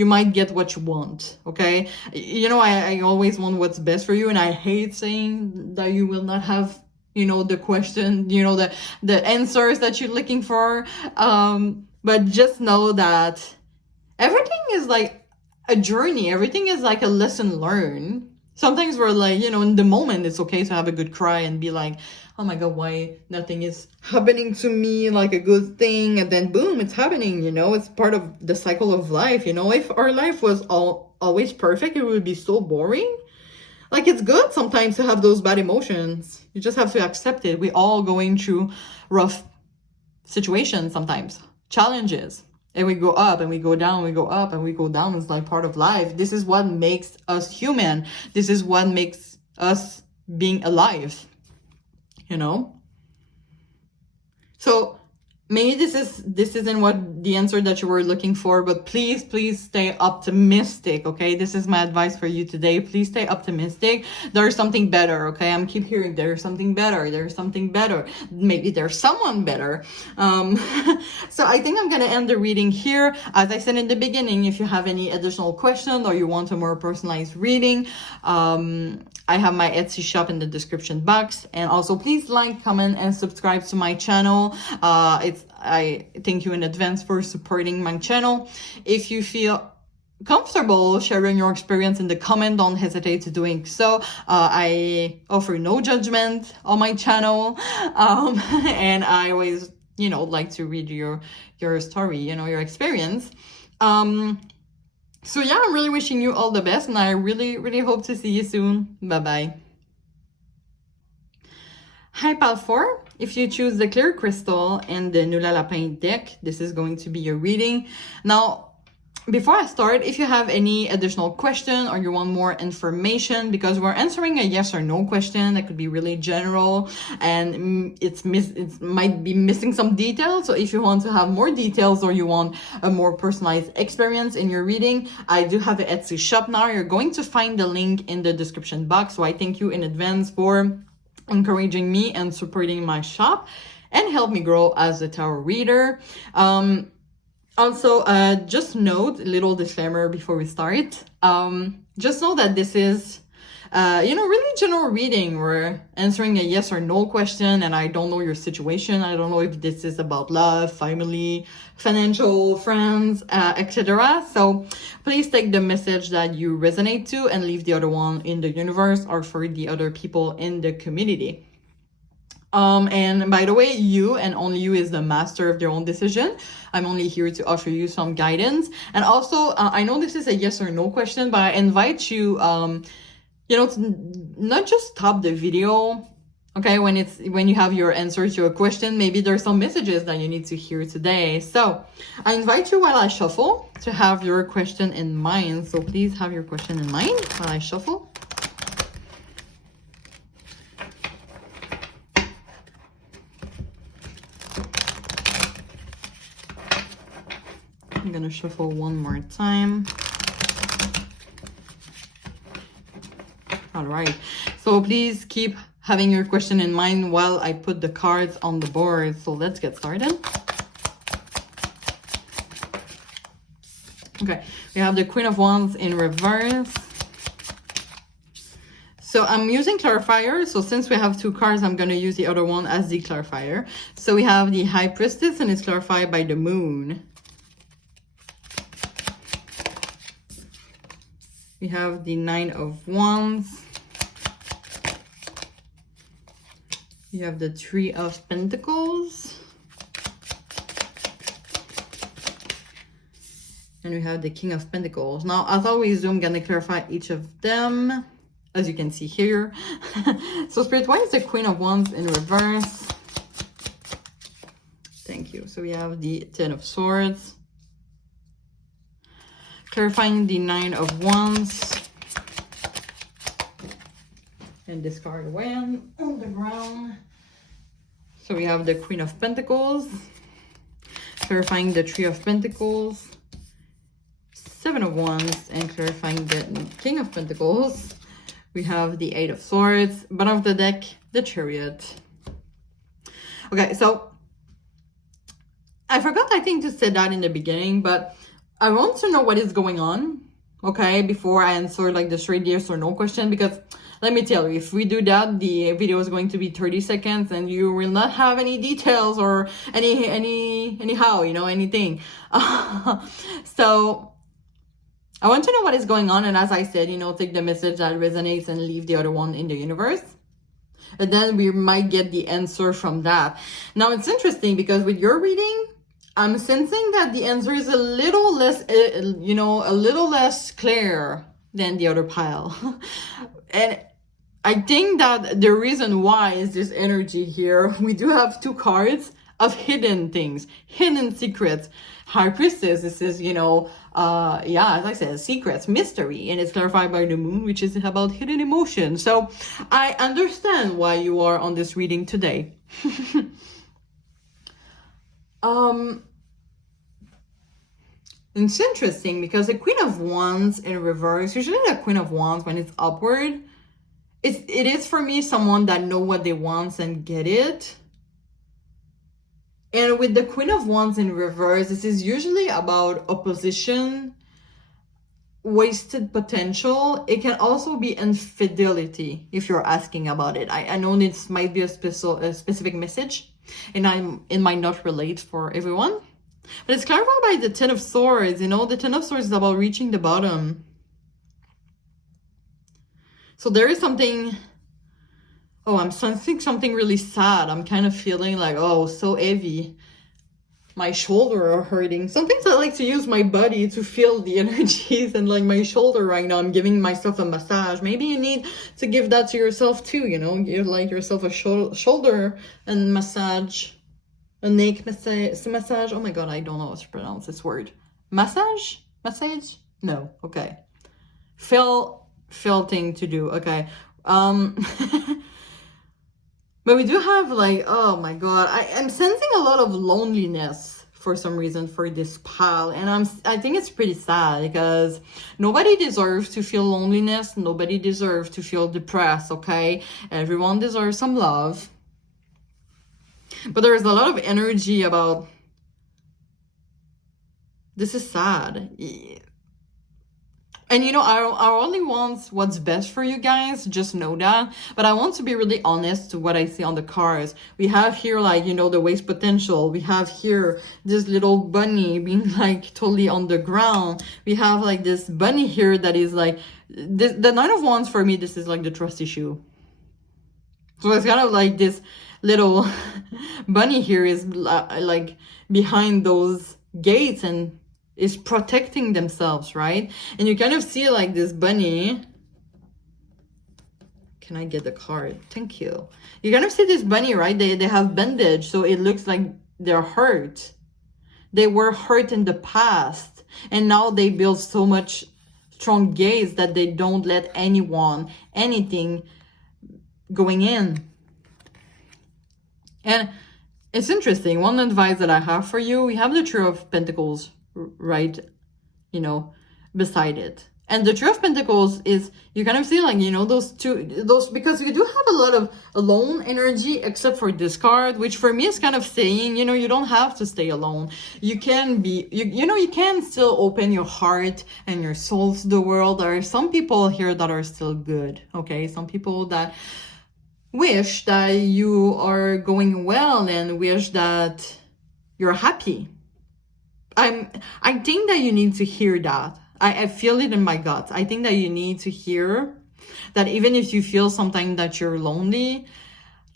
you might get what you want, okay? You know, I always want what's best for you, and I hate saying that you will not have, you know, the question, you know, the answers that you're looking for. But just know that everything is like a journey. Everything is like a lesson learned. Sometimes we're like, you know, in the moment, it's okay to have a good cry and be like, oh my God, why nothing is happening to me like a good thing? And then boom, it's happening, you know, it's part of the cycle of life. You know, if our life was always perfect, it would be so boring. Like, it's good sometimes to have those bad emotions. You just have to accept it. We all going through rough situations sometimes, challenges. And we go up and we go down, we go up and we go down. It's like part of life. This is what makes us human. This is what makes us being alive, you know? So maybe this isn't what the answer that you were looking for, but please stay optimistic, okay? This is my advice for you today. Please stay optimistic. There's something better, okay? I'm keep hearing there's something better. There's something better. Maybe there's someone better. So I think I'm gonna end the reading here. As I said in the beginning, if you have any additional questions or you want a more personalized reading, I have my Etsy shop in the description box. And also please like, comment, and subscribe to my channel. I thank you in advance for supporting my channel. If you feel comfortable sharing your experience in the comment, don't hesitate to doing so. I offer no judgment on my channel. And I always, you know, like to read your story, you know, your experience. So yeah, I'm really wishing you all the best, and I really hope to see you soon. Bye-bye. Hi, Pal 4. If you choose the clear crystal and the LunaLapin deck, this is going to be your reading. Now, before I start, if you have any additional question or you want more information, because we're answering a yes or no question that could be really general and it might be missing some details. So if you want to have more details or you want a more personalized experience in your reading, I do have the Etsy shop now. You're going to find the link in the description box. So I thank you in advance for encouraging me and supporting my shop and help me grow as a tarot reader. Also, just note, a little disclaimer before we start. Just know that this is, you know, really general reading. We're answering a yes or no question, and I don't know your situation. I don't know if this is about love, family, financial, friends, etc. So please take the message that you resonate to and leave the other one in the universe or for the other people in the community. And by the way, you and only you is the master of your own decision. I'm only here to offer you some guidance. And also, I know this is a yes or no question, but I invite you, you know, to not just stop the video, okay? When you have your answer to a question, maybe there's some messages that you need to hear today. So I invite you while I shuffle to have your question in mind. So please have your question in mind while I shuffle. I'm gonna shuffle one more time. All right, so please keep having your question in mind while I put the cards on the board. So let's get started. Okay, we have the Queen of Wands in reverse. So I'm using clarifier. So since we have two cards, I'm going to use the other one as the clarifier. So we have the High Priestess, and it's clarified by the moon. We have the Nine of Wands. You have the Three of Pentacles. And we have the King of Pentacles. Now, as always, I'm going to clarify each of them, as you can see here. So Spirit, why is the Queen of Wands in reverse? Thank you. So we have the Ten of Swords. Clarifying the Nine of Wands. And discard one on the ground. So we have the Queen of Pentacles. Clarifying the Three of Pentacles. Seven of Wands. And clarifying the King of Pentacles. We have the Eight of Swords. Bottom of the deck, the Chariot. Okay, so I forgot, I think, to say that in the beginning, but I want to know what is going on, okay, before I answer like the straight yes or no question, because let me tell you, if we do that, the video is going to be 30 seconds and you will not have any details or anyhow, you know, anything. So I want to know what is going on, and as I said, you know, take the message that resonates and leave the other one in the universe. And then we might get the answer from that. Now, it's interesting because with your reading, I'm sensing that the answer is a little less, you know, a little less clear than the other pile. And I think that the reason why is this energy here. We do have 2 cards of hidden things, hidden secrets. High Priestess, this is, you know, yeah, as I said, secrets, mystery, and it's clarified by the moon, which is about hidden emotions. So I understand why you are on this reading today. It's interesting because the Queen of Wands in reverse, usually the Queen of Wands when it's upward, it is for me someone that know what they want and get it. And with the Queen of Wands in reverse, this is usually about opposition, wasted potential. It can also be infidelity if you're asking about it. I know this might be a specific message, and it might not relate for everyone. But it's clarified by the Ten of Swords. You know, the Ten of Swords is about reaching the bottom. So there is something... Oh, I'm sensing something really sad. I'm kind of feeling like, oh, so heavy. My shoulder are hurting. Sometimes I like to use my body to feel the energies, and like my shoulder right now, I'm giving myself a massage. Maybe you need to give that to yourself too, you know, give like yourself a shoulder and massage, a neck massage. Oh my God, I don't know how to pronounce this word. Massage? Massage? No, okay. Feel thing to do, okay. But we do have like, oh my God, I'm sensing a lot of loneliness for some reason for this pile. And I think it's pretty sad because nobody deserves to feel loneliness. Nobody deserves to feel depressed, okay? Everyone deserves some love. But there's a lot of energy about, this is sad. And you know, I only want what's best for you guys, just know that. But I want to be really honest to what I see on the cards. We have here like, you know, the waste potential. We have here this little bunny being like totally on the ground. We have like this bunny here that is like, the Nine of Wands for me, this is like the trust issue. So it's kind of like this little bunny here is like behind those gates and is protecting themselves, right? And you kind of see like this bunny. Can I get the card? Thank you. You kind of see this bunny, right? They have bandage, so it looks like they're hurt. They were hurt in the past, and now they build so much strong gaze that they don't let anyone, anything going in. And it's interesting. One advice that I have for you, we have the Two of Pentacles right, you know, beside it. And the Two of Pentacles is, you kind of see like, you know, those because you do have a lot of alone energy, except for this card, which for me is kind of saying, you know, you don't have to stay alone. You can be, you know, you can still open your heart and your soul to the world. There are some people here that are still good, okay? Some people that wish that you are going well and wish that you're happy. I think that you need to hear that. I feel it in my gut. I think that you need to hear that even if you feel sometimes that you're lonely,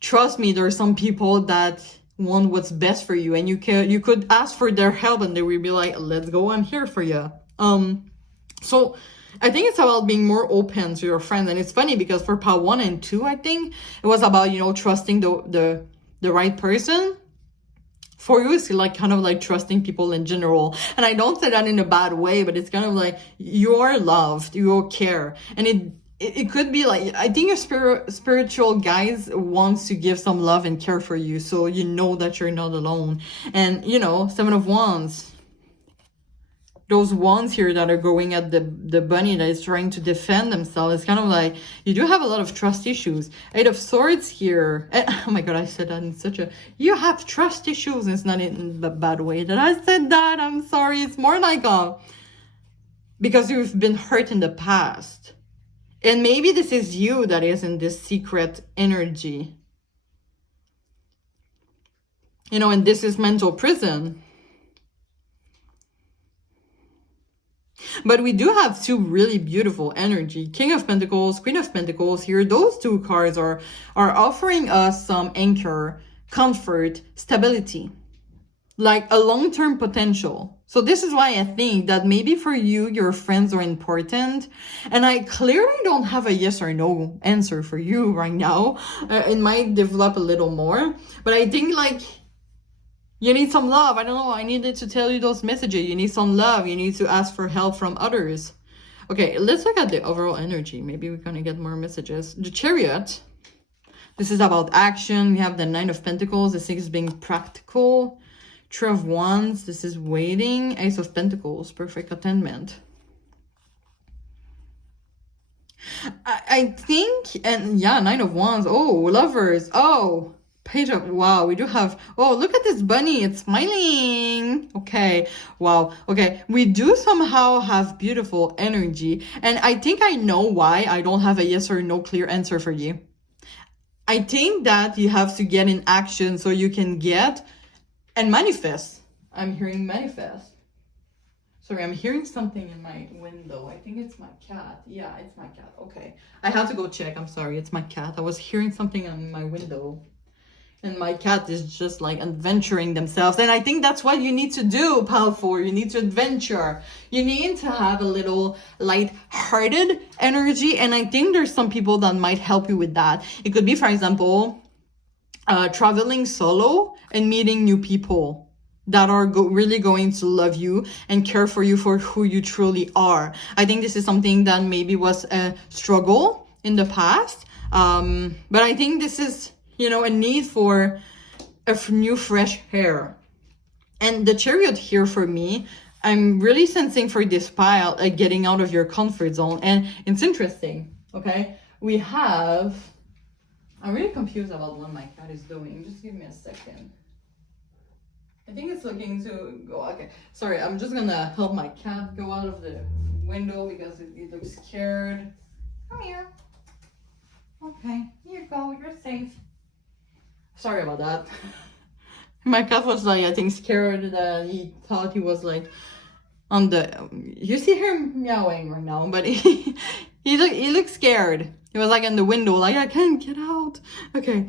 trust me, there are some people that want what's best for you, and you could ask for their help and they will be like, let's go, I'm here for you. So I think it's about being more open to your friends. And it's funny because for part 1 and 2, I think it was about, you know, trusting the right person. For you, it's like kind of like trusting people in general. And I don't say that in a bad way, but it's kind of like you are loved, you care. And it could be like, I think your spiritual guides wants to give some love and care for you, so you know that you're not alone. And, you know, Seven of Wands. those ones here that are going at the bunny that is trying to defend themselves. It's kind of like you do have a lot of trust issues. Eight of Swords here. Oh my god, I said that in such a... You have trust issues. It's not in the bad way that I said that. I'm sorry. It's more like because you've been hurt in the past. And maybe this is you that is in this secret energy. You know, and this is mental prison. But we do have two really beautiful energy. King of Pentacles, Queen of Pentacles here. Those two cards are offering us some anchor, comfort, stability. Like a long-term potential. So this is why I think that maybe for you, your friends are important. And I clearly don't have a yes or no answer for you right now. It might develop a little more. But I think like... You need some love. I don't know. I needed to tell you those messages. You need some love. You need to ask for help from others. Okay, let's look at the overall energy. Maybe we're going to get more messages. The Chariot. This is about action. We have the Nine of Pentacles. The Six being practical. Three of Wands. This is waiting. Ace of Pentacles. Perfect contentment. I think, and yeah, Nine of Wands. Oh, Lovers. Oh. Page of... Wow, we do have... Oh, look at this bunny. It's smiling. Okay. Wow. Okay. We do somehow have beautiful energy. And I think I know why I don't have a yes or no clear answer for you. I think that you have to get in action so you can get and manifest. I'm hearing manifest. Sorry, I'm hearing something in my window. I think it's my cat. Yeah, it's my cat. Okay. I have to go check. I'm sorry. It's my cat. I was hearing something on my window. And my cat is just like adventuring themselves. And I think that's what you need to do, powerful. You need to adventure. You need to have a little light-hearted energy. And I think there's some people that might help you with that. It could be, for example, traveling solo and meeting new people that are really going to love you and care for you for who you truly are. I think this is something that maybe was a struggle in the past. But I think this is... You know, a need for a new fresh air. And the Chariot here for me, I'm really sensing for this pile, getting out of your comfort zone. And it's interesting, okay? We have... I'm really confused about what my cat is doing. Just give me a second. I think it's looking to go... Okay, sorry, I'm just gonna help my cat go out of the window because it looks scared. Come here. Okay, here you go, you're safe. Sorry about that. My cat was like, I think, scared that he thought he was like on the... You see him meowing right now, but he looked scared. He was like in the window, like, I can't get out. Okay.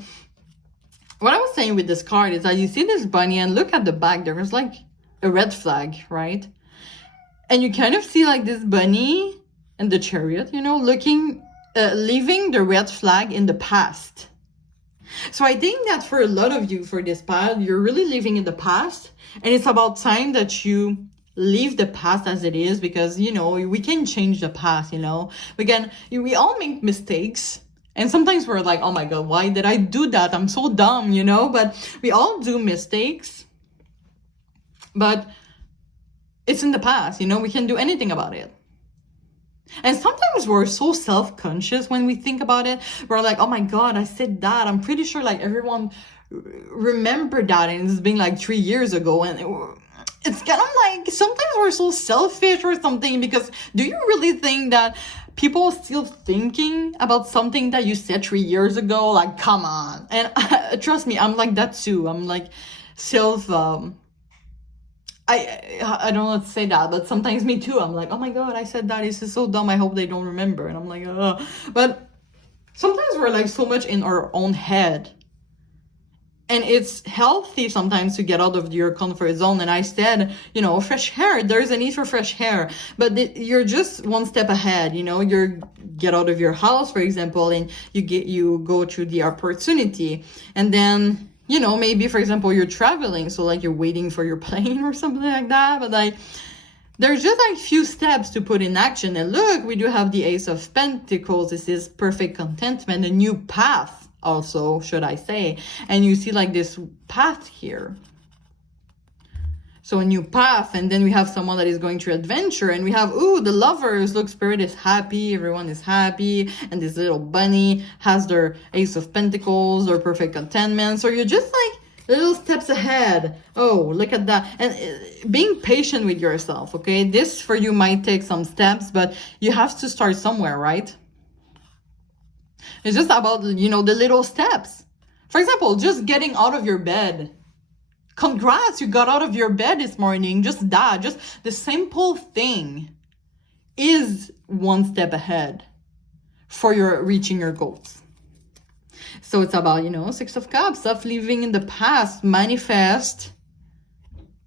What I was saying with this card is that you see this bunny and look at the back. There was like a red flag, right? And you kind of see like this bunny and the Chariot, you know, leaving the red flag in the past. So I think that for a lot of you, for this pile, you're really living in the past. And it's about time that you leave the past as it is. Because, you know, we can change the past, you know. We all make mistakes. And sometimes we're like, oh my God, why did I do that? I'm so dumb, you know. But we all do mistakes. But it's in the past, you know. We can't do anything about it. And sometimes we're so self-conscious when we think about it. We're like, oh my God, I said that. I'm pretty sure like everyone remembered that. And it's been like 3 years ago. And it's kind of like, sometimes we're so selfish or something. Because do you really think that people are still thinking about something that you said 3 years ago? Like, come on. And trust me, I'm like that too. I'm like I don't know how to say that, but sometimes me too. I'm like, oh my God, I said that. This is so dumb. I hope they don't remember. And I'm like, ugh. But sometimes we're like so much in our own head. And it's healthy sometimes to get out of your comfort zone. And I said, you know, fresh air. There's a need for fresh air. But you're just one step ahead. You know, you get out of your house, for example, and you go through the opportunity. And then... You know, maybe, for example, you're traveling, so like you're waiting for your plane or something like that. But like, there's just like few steps to put in action. And look, we do have the Ace of Pentacles. This is perfect contentment, a new path also, should I say. And you see like this path here. So a new path, and then we have someone that is going through adventure, and we have, ooh, the lovers. Look, spirit is happy, everyone is happy, and this little bunny has their Ace of Pentacles, their perfect contentment. So you're just like little steps ahead. Oh, look at that. And being patient with yourself, okay? This for you might take some steps, but you have to start somewhere, right? It's just about, you know, the little steps. For example, just getting out of your bed. Congrats, you got out of your bed this morning. Just that, just the simple thing is one step ahead for your reaching your goals. So it's about, you know, Six of Cups, stop living in the past, manifest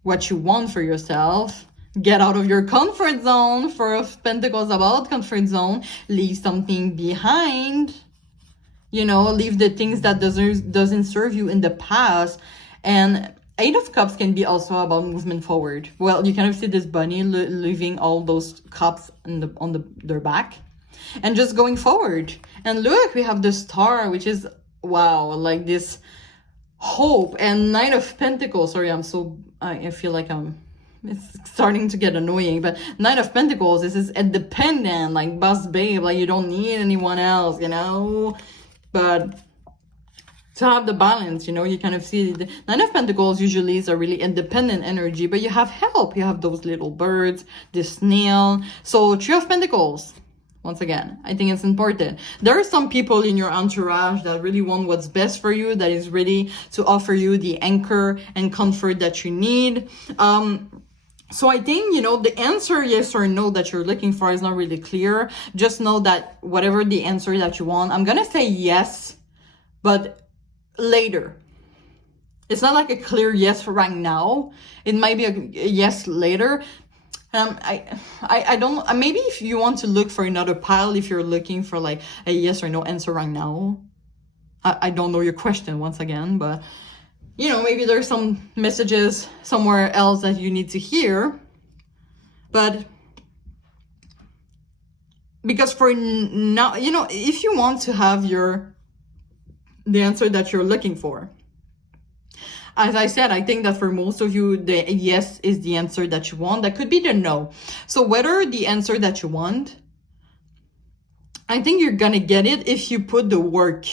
what you want for yourself, get out of your comfort zone. Four of Pentacles about comfort zone, leave something behind, you know, leave the things that doesn't serve you in the past. And Eight of Cups can be also about movement forward. Well, you kind of see this bunny leaving all those cups on their back and just going forward. And look, we have the Star, which is, wow, like this hope. And Knight of Pentacles. Sorry, I feel like it's starting to get annoying. But Knight of Pentacles, this is independent, like boss babe, like you don't need anyone else, you know? But to have the balance, you know, you kind of see the Nine of Pentacles usually is a really independent energy, but you have help. You have those little birds, this snail. So Three of Pentacles, once again, I think it's important. There are some people in your entourage that really want what's best for you, that is ready to offer you the anchor and comfort that you need. So I think, you know, the answer yes or no that you're looking for is not really clear. Just know that whatever the answer that you want, I'm going to say yes, but later. It's not like a clear yes for right now. It might be a yes later. I don't, maybe if you want to look for another pile, if you're looking for like a yes or no answer right now, I don't know your question once again, but you know, maybe there's some messages somewhere else that you need to hear. But because for now, you know, if you want to have the answer that you're looking for, as I said, I think that for most of you, the yes is the answer that you want. That could be the no. So whether the answer that you want, I think you're gonna get it if you put the work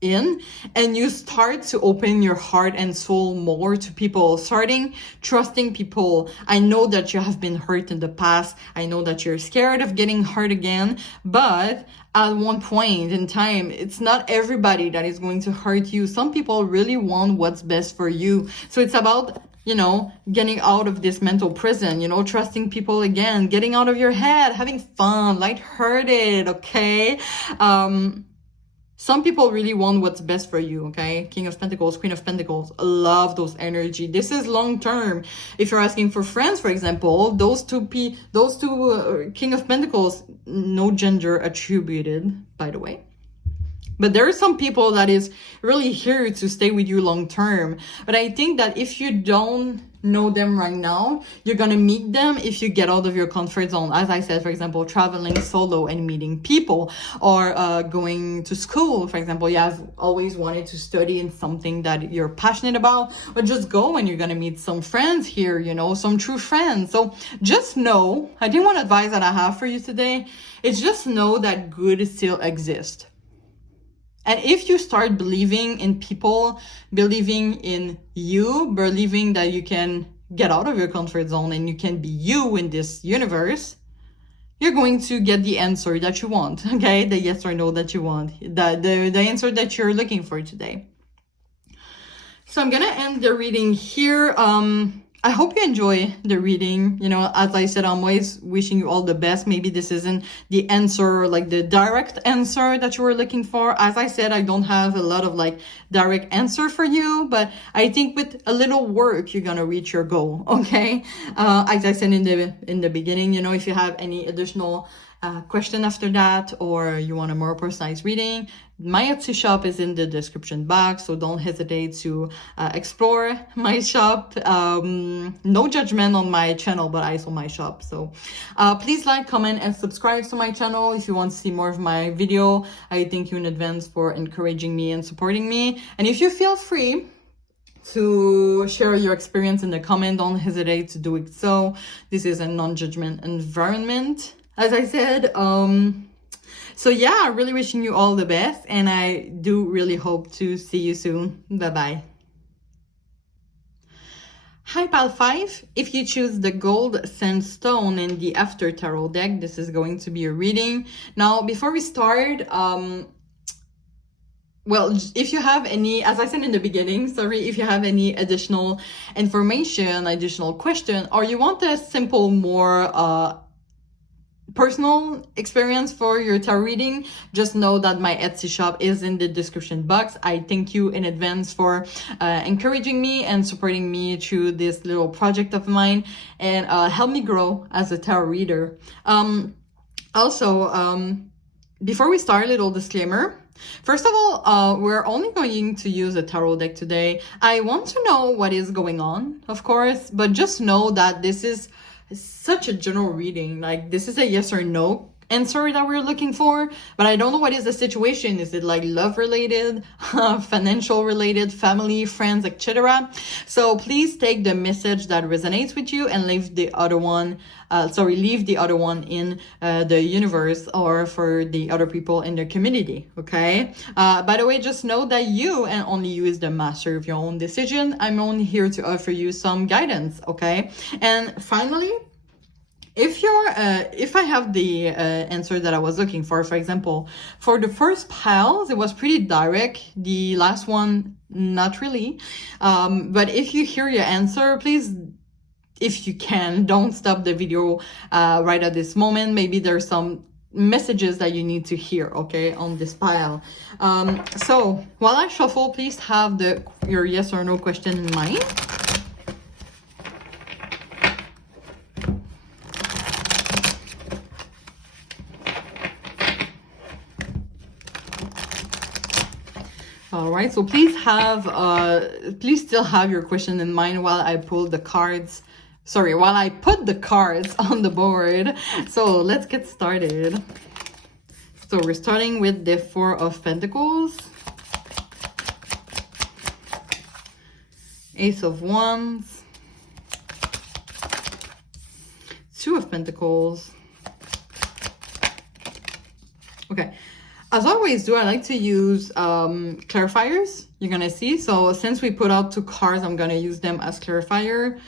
in and you start to open your heart and soul more to people, starting trusting people. I know that you have been hurt in the past. I know that you're scared of getting hurt again, but at one point in time, it's not everybody that is going to hurt you. Some people really want what's best for you. So it's about, you know, getting out of this mental prison, you know, trusting people again, getting out of your head, having fun, lighthearted, okay? Some people really want what's best for you, okay? King of Pentacles, Queen of Pentacles, love those energy. This is long term. If you're asking for friends, for example, those two King of Pentacles, no gender attributed, by the way. But there are some people that is really here to stay with you long term. But I think that if you don't know them right now, you're gonna meet them if you get out of your comfort zone. As I said, for example, traveling solo and meeting people, or going to school, for example. You have always wanted to study in something that you're passionate about, but just go and you're gonna meet some friends here, you know, some true friends. So just know, I think one advice that I have for you today is just know that good still exists. And if you start believing in people, believing in you, believing that you can get out of your comfort zone and you can be you in this universe, you're going to get the answer that you want, okay? The yes or no that you want, the answer that you're looking for today. So I'm gonna end the reading here. I hope you enjoy the reading. You know, as I said, I'm always wishing you all the best. Maybe this isn't the answer, like the direct answer that you were looking for. As I said, I don't have a lot of like direct answer for you, but I think with a little work, you're gonna reach your goal, okay? As I said in the beginning, you know, if you have any additional question after that, or you want a more personalized reading, my Etsy shop is in the description box, so don't hesitate to explore my shop. No judgment on my channel, but I saw my shop. So please like, comment, and subscribe to my channel if you want to see more of my video. I thank you in advance for encouraging me and supporting me. And if you feel free to share your experience in the comment. Don't hesitate to do it. So this is a non-judgment environment, as I said. So yeah, really wishing you all the best, and I do really hope to see you soon. Bye bye. Hi Pile 5, if you choose the Gold Sandstone in the After Tarot deck, this is going to be a reading. Now, before we start, well, if you have any, as I said in the beginning, sorry, if you have any additional information, additional question, or you want a simple, more personal experience for your tarot reading, just know that my Etsy shop is in the description box. I thank you in advance for encouraging me and supporting me through this little project of mine, and help me grow as a tarot reader. Before we start, a little disclaimer. First of all, we're only going to use a tarot deck today. I want to know what is going on, of course, but just know that this is such a general reading. Like, this is a yes or no answer that we're looking for, but I don't know what is the situation. Is it like love related, financial related, family, friends, etc.? So please take the message that resonates with you and leave the other one in the universe, or for the other people in the community. Okay, by the way, just know that you and only you is the master of your own decision. I'm only here to offer you some guidance. Okay, and finally, if I have the answer that I was looking for example, for the first piles, it was pretty direct. The last one, not really. But if you hear your answer, please, if you can, don't stop the video right at this moment. Maybe there's some messages that you need to hear, okay, on this pile. So while I shuffle, please have your yes or no question in mind. All right, so please still have your question in mind while I put the cards on the board. So let's get started. So we're starting with the Four of Pentacles, Ace of Wands, Two of Pentacles. Okay. As I always do, I like to use clarifiers, you're going to see. So since we put out two cards, I'm going to use them as clarifier.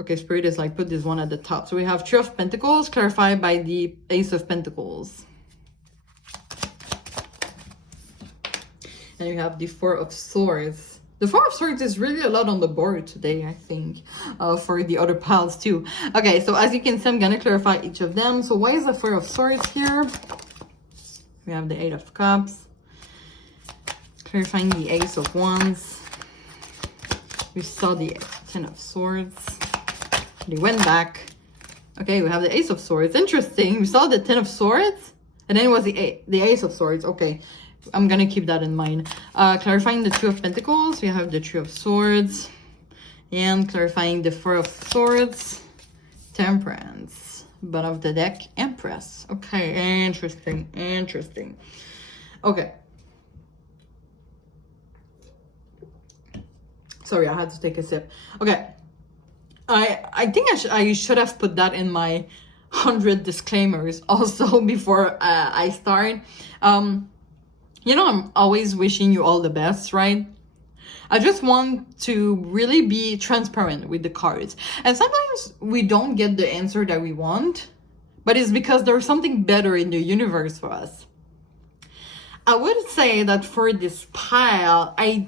Okay, Spirit is like, put this one at the top. So we have Three of Pentacles clarified by the Ace of Pentacles. And you have the Four of Swords. The Four of Swords is really a lot on the board today, I think, for the other piles too. Okay, so as you can see, I'm going to clarify each of them. So why is the Four of Swords here? We have the Eight of Cups, clarifying the Ace of Wands. We saw the Ten of Swords. They went back. Okay, we have the Ace of Swords. Interesting. We saw the Ten of Swords, and then it was the Ace of Swords. Okay, I'm gonna keep that in mind. Clarifying the Two of Pentacles. We have the Three of Swords, and clarifying the Four of Swords, Temperance. Bottom of the deck, Empress. Okay, interesting. Okay. Sorry, I had to take a sip. Okay. I think I should have put that in my 100 disclaimers also before I start. You know, I'm always wishing you all the best, right? I just want to really be transparent with the cards. And sometimes we don't get the answer that we want, but it's because there's something better in the universe for us. I would say that for this pile, I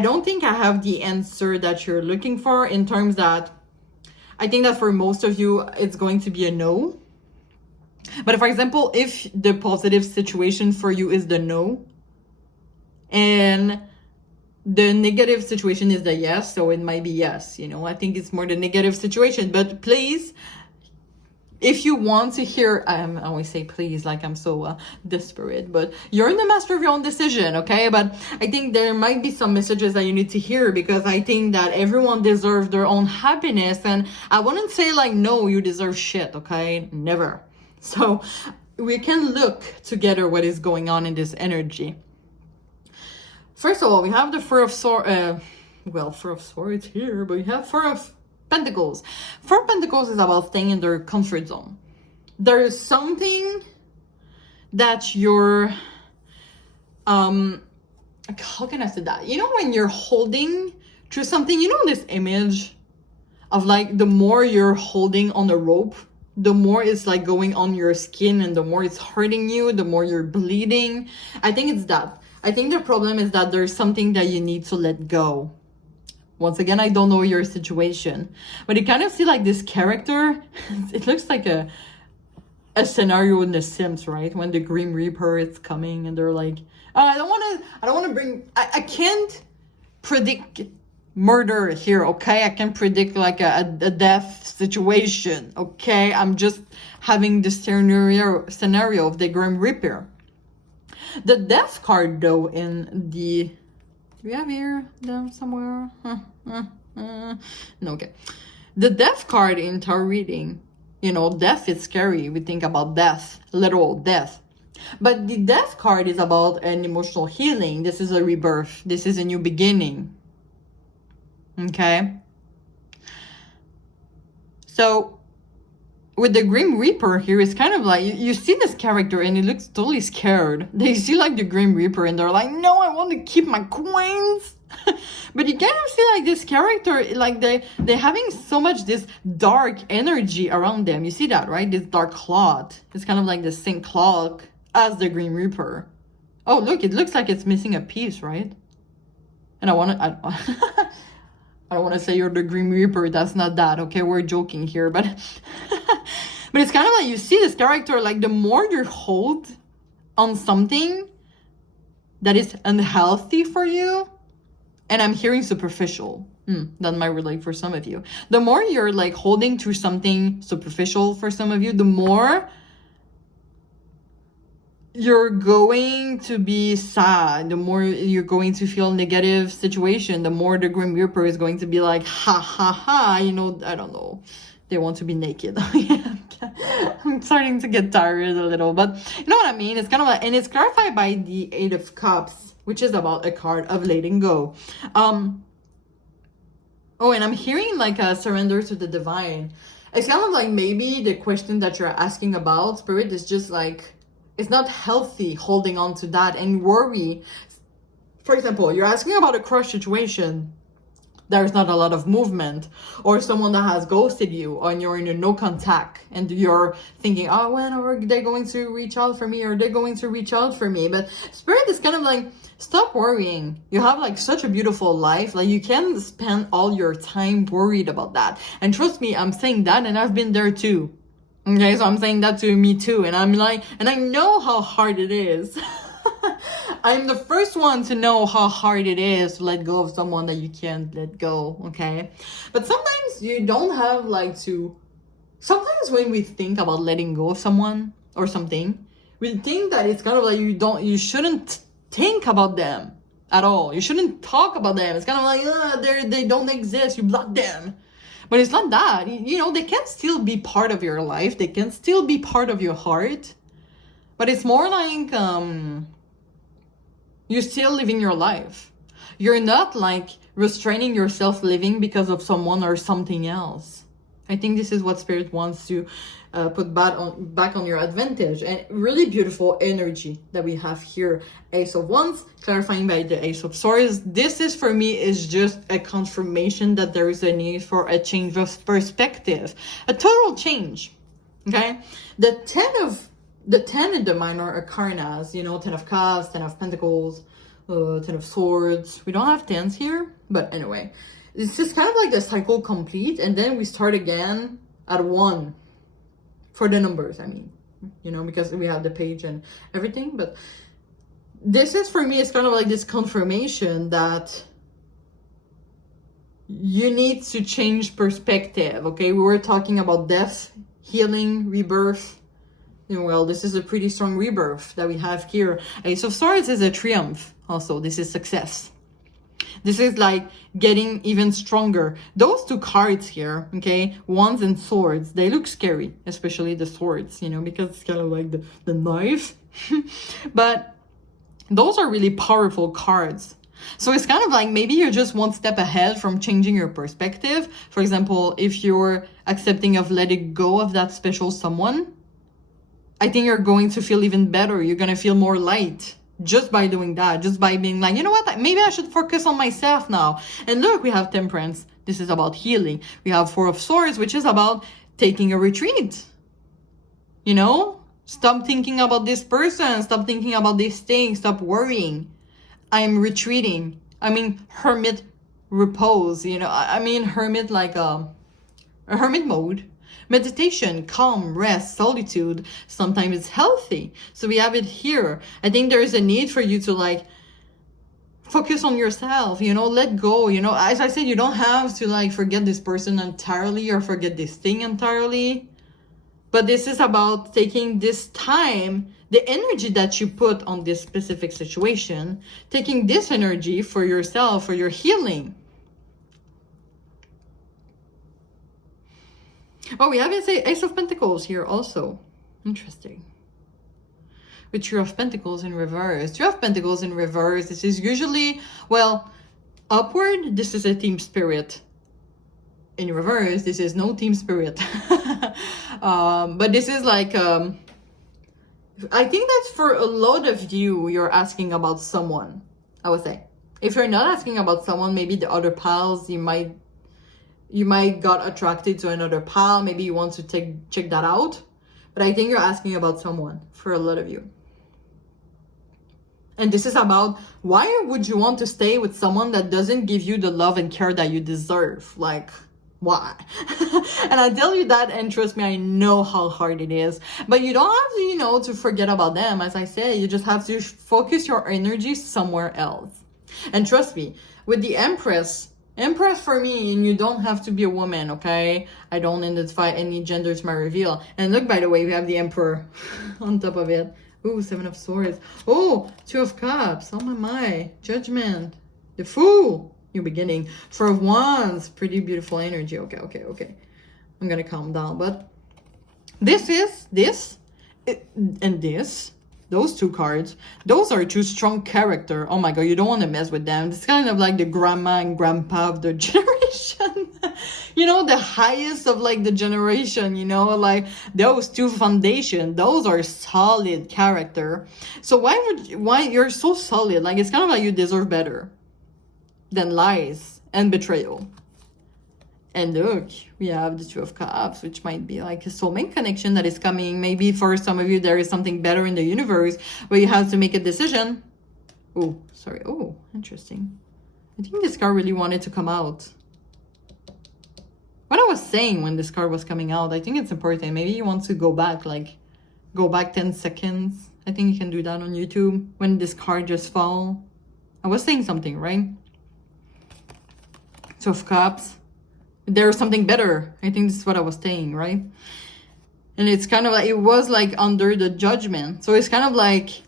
don't think I have the answer that you're looking for, in terms that I think that for most of you, it's going to be a no. But for example, if the positive situation for you is the no, and the negative situation is the yes, so it might be yes, you know. I think it's more the negative situation. But please, if you want to hear, I always say please like I'm so desperate, but you're the master of your own decision, okay? But I think there might be some messages that you need to hear, because I think that everyone deserves their own happiness. And I wouldn't say like, no, you deserve shit, okay? Never. So we can look together what is going on in this energy. First of all, we have the Four of Swords. Well, Four of Swords here, but we have Four of Pentacles. Four of Pentacles is about staying in their comfort zone. There is something that you're, how can I say that? You know, when you're holding to something, you know, this image of like, the more you're holding on a rope, the more it's like going on your skin, and the more it's hurting you, the more you're bleeding. I think it's that. I think the problem is that there's something that you need to let go. Once again, I don't know your situation, but you kind of see like this character. It looks like a scenario in The Sims, right? When the Grim Reaper is coming and they're like, oh, I don't want to bring, I can't predict murder here, okay? I can predict like a death situation, okay? I'm just having the scenario of the Grim Reaper. The Death card, though, in the... Do we have here them somewhere? No, okay. The Death card in tarot reading, you know, death is scary. We think about death, literal death. But the Death card is about an emotional healing. This is a rebirth. This is a new beginning. Okay? So, with the Grim Reaper here, it's kind of like, you see this character and it looks totally scared. They see like the Grim Reaper and they're like, no, I want to keep my coins. But you kind of see like this character, like they're having so much this dark energy around them. You see that, right? This dark cloth. It's kind of like the same cloth as the Grim Reaper. Oh, look, it looks like it's missing a piece, right? And I don't want to say you're the Grim Reaper. That's not that, okay? We're joking here, but... but it's kind of like, you see this character, like, the more you hold on something that is unhealthy for you, and I'm hearing superficial. That might relate for some of you. The more you're, like, holding to something superficial for some of you, the more you're going to be sad, the more you're going to feel negative situation, the more the Grim Reaper is going to be like, ha ha ha, you know, I don't know, they want to be naked. I'm starting to get tired a little, but you know what I mean? It's kind of like, and it's clarified by the Eight of Cups, which is about a card of letting go. Oh, and I'm hearing like a surrender to the divine. It's kind of like, maybe the question that you're asking about, Spirit, is just like, it's not healthy holding on to that and worry. For example, you're asking about a crush situation. There's not a lot of movement, or someone that has ghosted you, and you're in a no contact, and you're thinking, oh, when are they going to reach out for me? Are they going to reach out for me? But Spirit is kind of like, stop worrying. You have like such a beautiful life. Like, you can spend all your time worried about that. And trust me, I'm saying that, and I've been there too. Okay, so I'm saying that to me too, and I'm like, and I know how hard it is. I'm the first one to know how hard it is to let go of someone that you can't let go, okay? But sometimes you don't have like to, sometimes when we think about letting go of someone or something, we think that it's kind of like you shouldn't think about them at all. You shouldn't talk about them. It's kind of like, they don't exist, you block them. But it's not that, you know, they can still be part of your life. They can still be part of your heart. But it's more like, you're still living your life. You're not like restraining yourself living because of someone or something else. I think this is what Spirit wants to put back on your advantage. And really beautiful energy that we have here. Ace of Wands, clarifying by the Ace of Swords. This is, for me, is just a confirmation that there is a need for a change of perspective. A total change. Okay? The 10 in the minor arcanas, you know, 10 of Cups, 10 of Pentacles, 10 of Swords. We don't have 10s here, but anyway. It's just kind of like the cycle complete, and then we start again at 1 for the numbers, I mean, you know, because we have the page and everything. But this is, for me, it's kind of like this confirmation that you need to change perspective, okay? We were talking about death, healing, rebirth. Well, this is a pretty strong rebirth that we have here. Ace of Swords is a triumph also. This is success. This is like getting even stronger. Those two cards here, okay, Wands and Swords, they look scary, especially the Swords, you know, because it's kind of like the knife. But those are really powerful cards. So it's kind of like maybe you're just one step ahead from changing your perspective. For example, if you're accepting of letting go of that special someone, I think you're going to feel even better. You're going to feel more light just by doing that, just by being like, you know what, maybe I should focus on myself now. And look, we have Temperance. This is about healing. We have Four of Swords, which is about taking a retreat. You know, stop thinking about this person, stop thinking about this thing, stop worrying. I'm retreating. I mean, hermit repose, you know, I mean, hermit like a hermit mode. Meditation, calm, rest, solitude. Sometimes it's healthy. So we have it here. I think there is a need for you to like focus on yourself, you know, let go, you know, as I said, you don't have to like forget this person entirely or forget this thing entirely. But this is about taking this time, the energy that you put on this specific situation, taking this energy for yourself, for your healing. Oh, we have Ace of Pentacles here also. Interesting. With Two of Pentacles in reverse. Two of Pentacles in reverse. This is usually, well, upward. This is a team spirit. In reverse, this is no team spirit. But this is like, I think that's for a lot of you, you're asking about someone, I would say. If you're not asking about someone, maybe the other pals, you might got attracted to another pal. Maybe you want to check that out. But I think you're asking about someone for a lot of you. And this is about, why would you want to stay with someone that doesn't give you the love and care that you deserve? Like, why? And I tell you that, and trust me, I know how hard it is. But you don't have to, you know, to forget about them. As I say, you just have to focus your energy somewhere else. And trust me, with the Empress for me, and you don't have to be a woman, okay? I don't identify any gender to my reveal. And look, by the way, we have the Emperor on top of it. Ooh, Seven of Swords. Oh, Two of Cups. Oh my. Judgment. The Fool. New beginning. Four of Wands. Pretty beautiful energy. Okay. I'm gonna calm down. But this, those two cards, those are two strong character. Oh my god, you don't want to mess with them. It's kind of like the grandma and grandpa of the generation. You know, the highest of like the generation, you know, like those two foundation, those are solid character. So why you're so solid? Like, it's kind of like you deserve better than lies and betrayal. And look, we have the Two of Cups, which might be like a soulmate connection that is coming. Maybe for some of you, there is something better in the universe where you have to make a decision. Oh, sorry. Oh, interesting. I think this card really wanted to come out. What I was saying when this card was coming out, I think it's important. Maybe you want to go back, like go back 10 seconds. I think you can do that on YouTube when this card just fall. I was saying something, right? Two of Cups. There's something better. I think this is what I was saying, right? And it's kind of like, it was like under the Judgment. So it's kind of like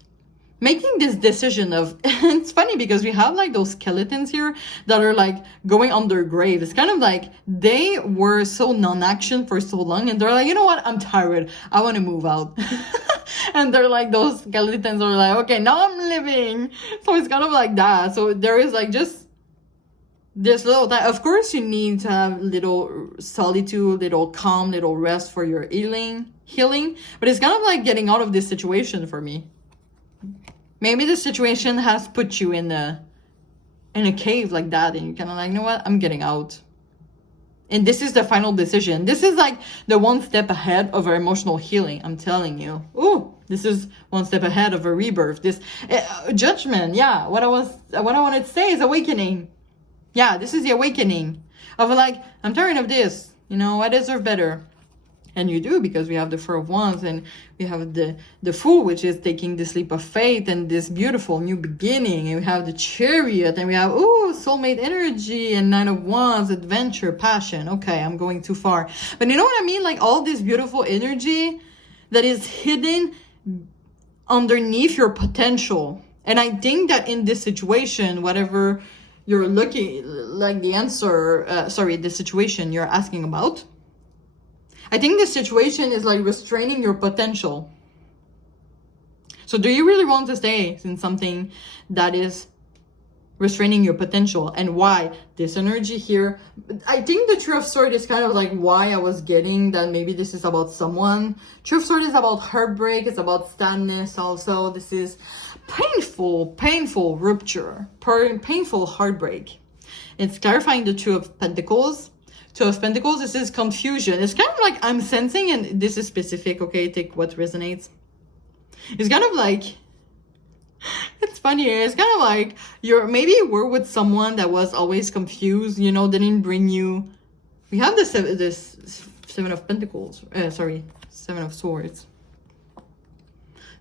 making this decision of, it's funny because we have like those skeletons here that are like going under grave. It's kind of like they were so non-action for so long and they're like, you know what? I'm tired. I want to move out. And they're like, those skeletons are like, okay, now I'm living. So it's kind of like that. So there is like just this little time. Of course, you need to have little solitude, little calm, little rest for your healing. But it's kind of like getting out of this situation for me. Maybe the situation has put you in a cave like that, and you're kind of like, you know what? I'm getting out. And this is the final decision. This is like the one step ahead of our emotional healing. I'm telling you. Ooh, this is one step ahead of a rebirth. This Judgment. Yeah, what I wanted to say is awakening. Yeah, this is the awakening of like, I'm tired of this, you know, I deserve better. And you do, because we have the Four of Wands and we have the Fool, which is taking this leap of faith and this beautiful new beginning. And we have the Chariot and we have, ooh, soulmate energy and Nine of Wands, adventure, passion. Okay, I'm going too far. But you know what I mean? Like all this beautiful energy that is hidden underneath your potential. And I think that in this situation, whatever you're looking, like the answer, the situation you're asking about, I think this situation is like restraining your potential. So do you really want to stay in something that is restraining your potential. And why? This energy here, I think the True of Swords is kind of like why I was getting that maybe this is about someone. True of Swords is about heartbreak, it's about sadness also. This is painful rupture, painful heartbreak. It's clarifying the Two of Pentacles. Two of Pentacles, this is confusion. It's kind of like I'm sensing, and this is specific, okay, take what resonates. It's kind of like, it's funny, it's kind of like maybe you were with someone that was always confused, you know, didn't bring you. We have this Seven of Pentacles, Seven of Swords.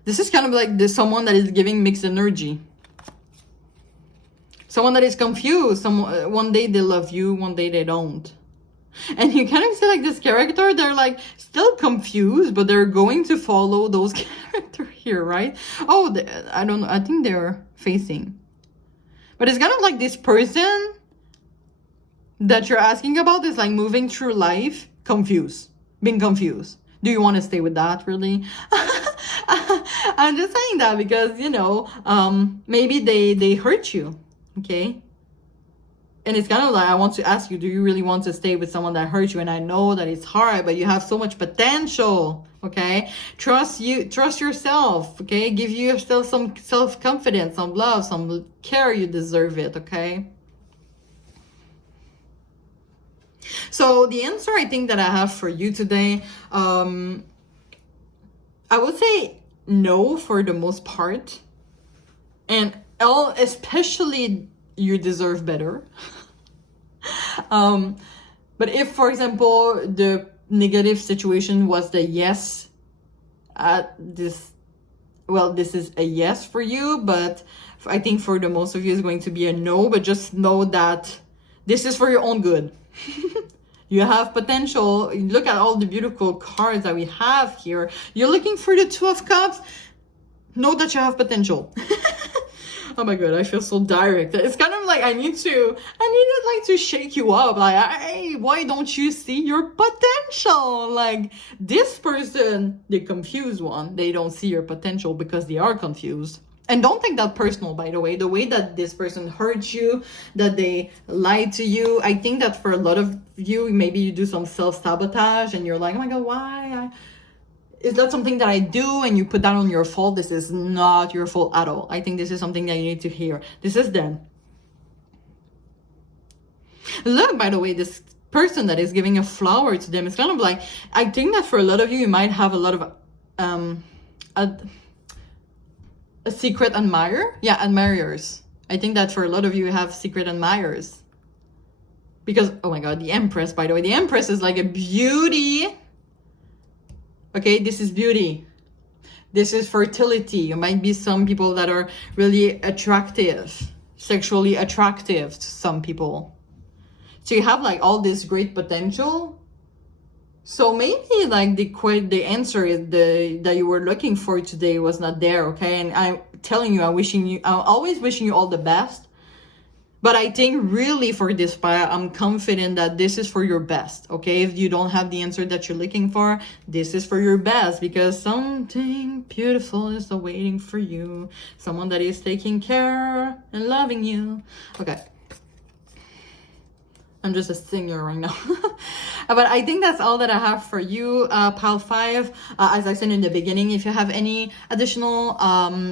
This is kind of like someone that is giving mixed energy. Someone that is confused. One day they love you, one day they don't. And you kind of see like this character, they're like still confused, but they're going to follow those characters here, right? Oh, I don't know. I think they're facing. But it's kind of like this person that you're asking about is like moving through life confused, being confused. Do you want to stay with that, really? I'm just saying that because, you know, maybe they hurt you, okay? And it's kind of like, I want to ask you, do you really want to stay with someone that hurt you? And I know that it's hard, but you have so much potential, okay? Trust yourself, okay? Give yourself some self-confidence, some love, some care. You deserve it, okay? So the answer I think that I have for you today, I would say no for the most part. And elle, especially, you deserve better. But if, for example, the negative situation was the yes at this, well, this is a yes for you, but I think for the most of you is going to be a no. But just know that this is for your own good. You have potential. Look at all the beautiful cards that we have here. You're looking for the Two of Cups. Know that you have potential. Oh my god, I feel so direct. It's kind of like I need to shake you up. Like, hey, why don't you see your potential? Like, this person, the confused one, they don't see your potential because they are confused. And don't take that personal, by the way that this person hurt you, that they lied to you. I think that for a lot of you, maybe you do some self-sabotage and you're like, oh my god, why? Is that something that I do? And you put that on your fault. This is not your fault at all. I think this is something that you need to hear. This is them. Look, by the way, this person that is giving a flower to them, it's kind of like, I think that for a lot of you might have a lot of a secret admirer. Yeah, admirers. I think that for a lot of you have secret admirers. Because, oh my god, the Empress, by the way. The Empress is like a beauty. Okay, this is beauty. This is fertility. You might be some people that are really attractive, sexually attractive to some people. So you have like all this great potential. So maybe like the answer is that you were looking for today was not there, okay? And I'm telling you, I'm always wishing you all the best. But I think really for this pile, I'm confident that this is for your best, okay? If you don't have the answer that you're looking for, this is for your best because something beautiful is awaiting for you. Someone that is taking care and loving you. Okay. I'm just a singer right now. But I think that's all that I have for you, pile 5. As I said in the beginning, if you have any additional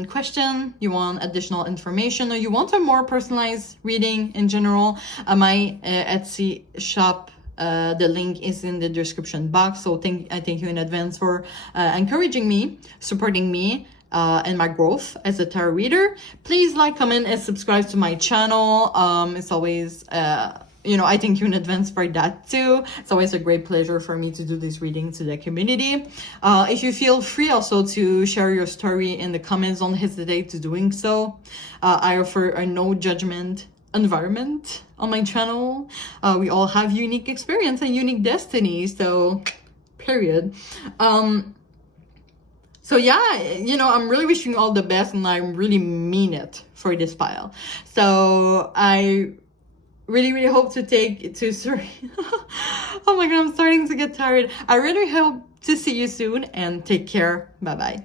question, you want additional information, or you want a more personalized reading in general, my Etsy shop, the link is in the description box. So I thank you in advance for encouraging me, supporting me, and my growth as a tarot reader. Please like, comment, and subscribe to my channel. It's always... you know, I thank you in advance for that too. It's always a great pleasure for me to do this reading to the community. If you feel free also to share your story in the comments, don't hesitate to doing so. I offer a no judgment environment on my channel. We all have unique experience and unique destiny, so period. So yeah, you know, I'm really wishing you all the best, and I really mean it for this pile. So I really hope sorry. Oh my god, I'm starting to get tired. I really hope to see you soon, and take care. Bye bye.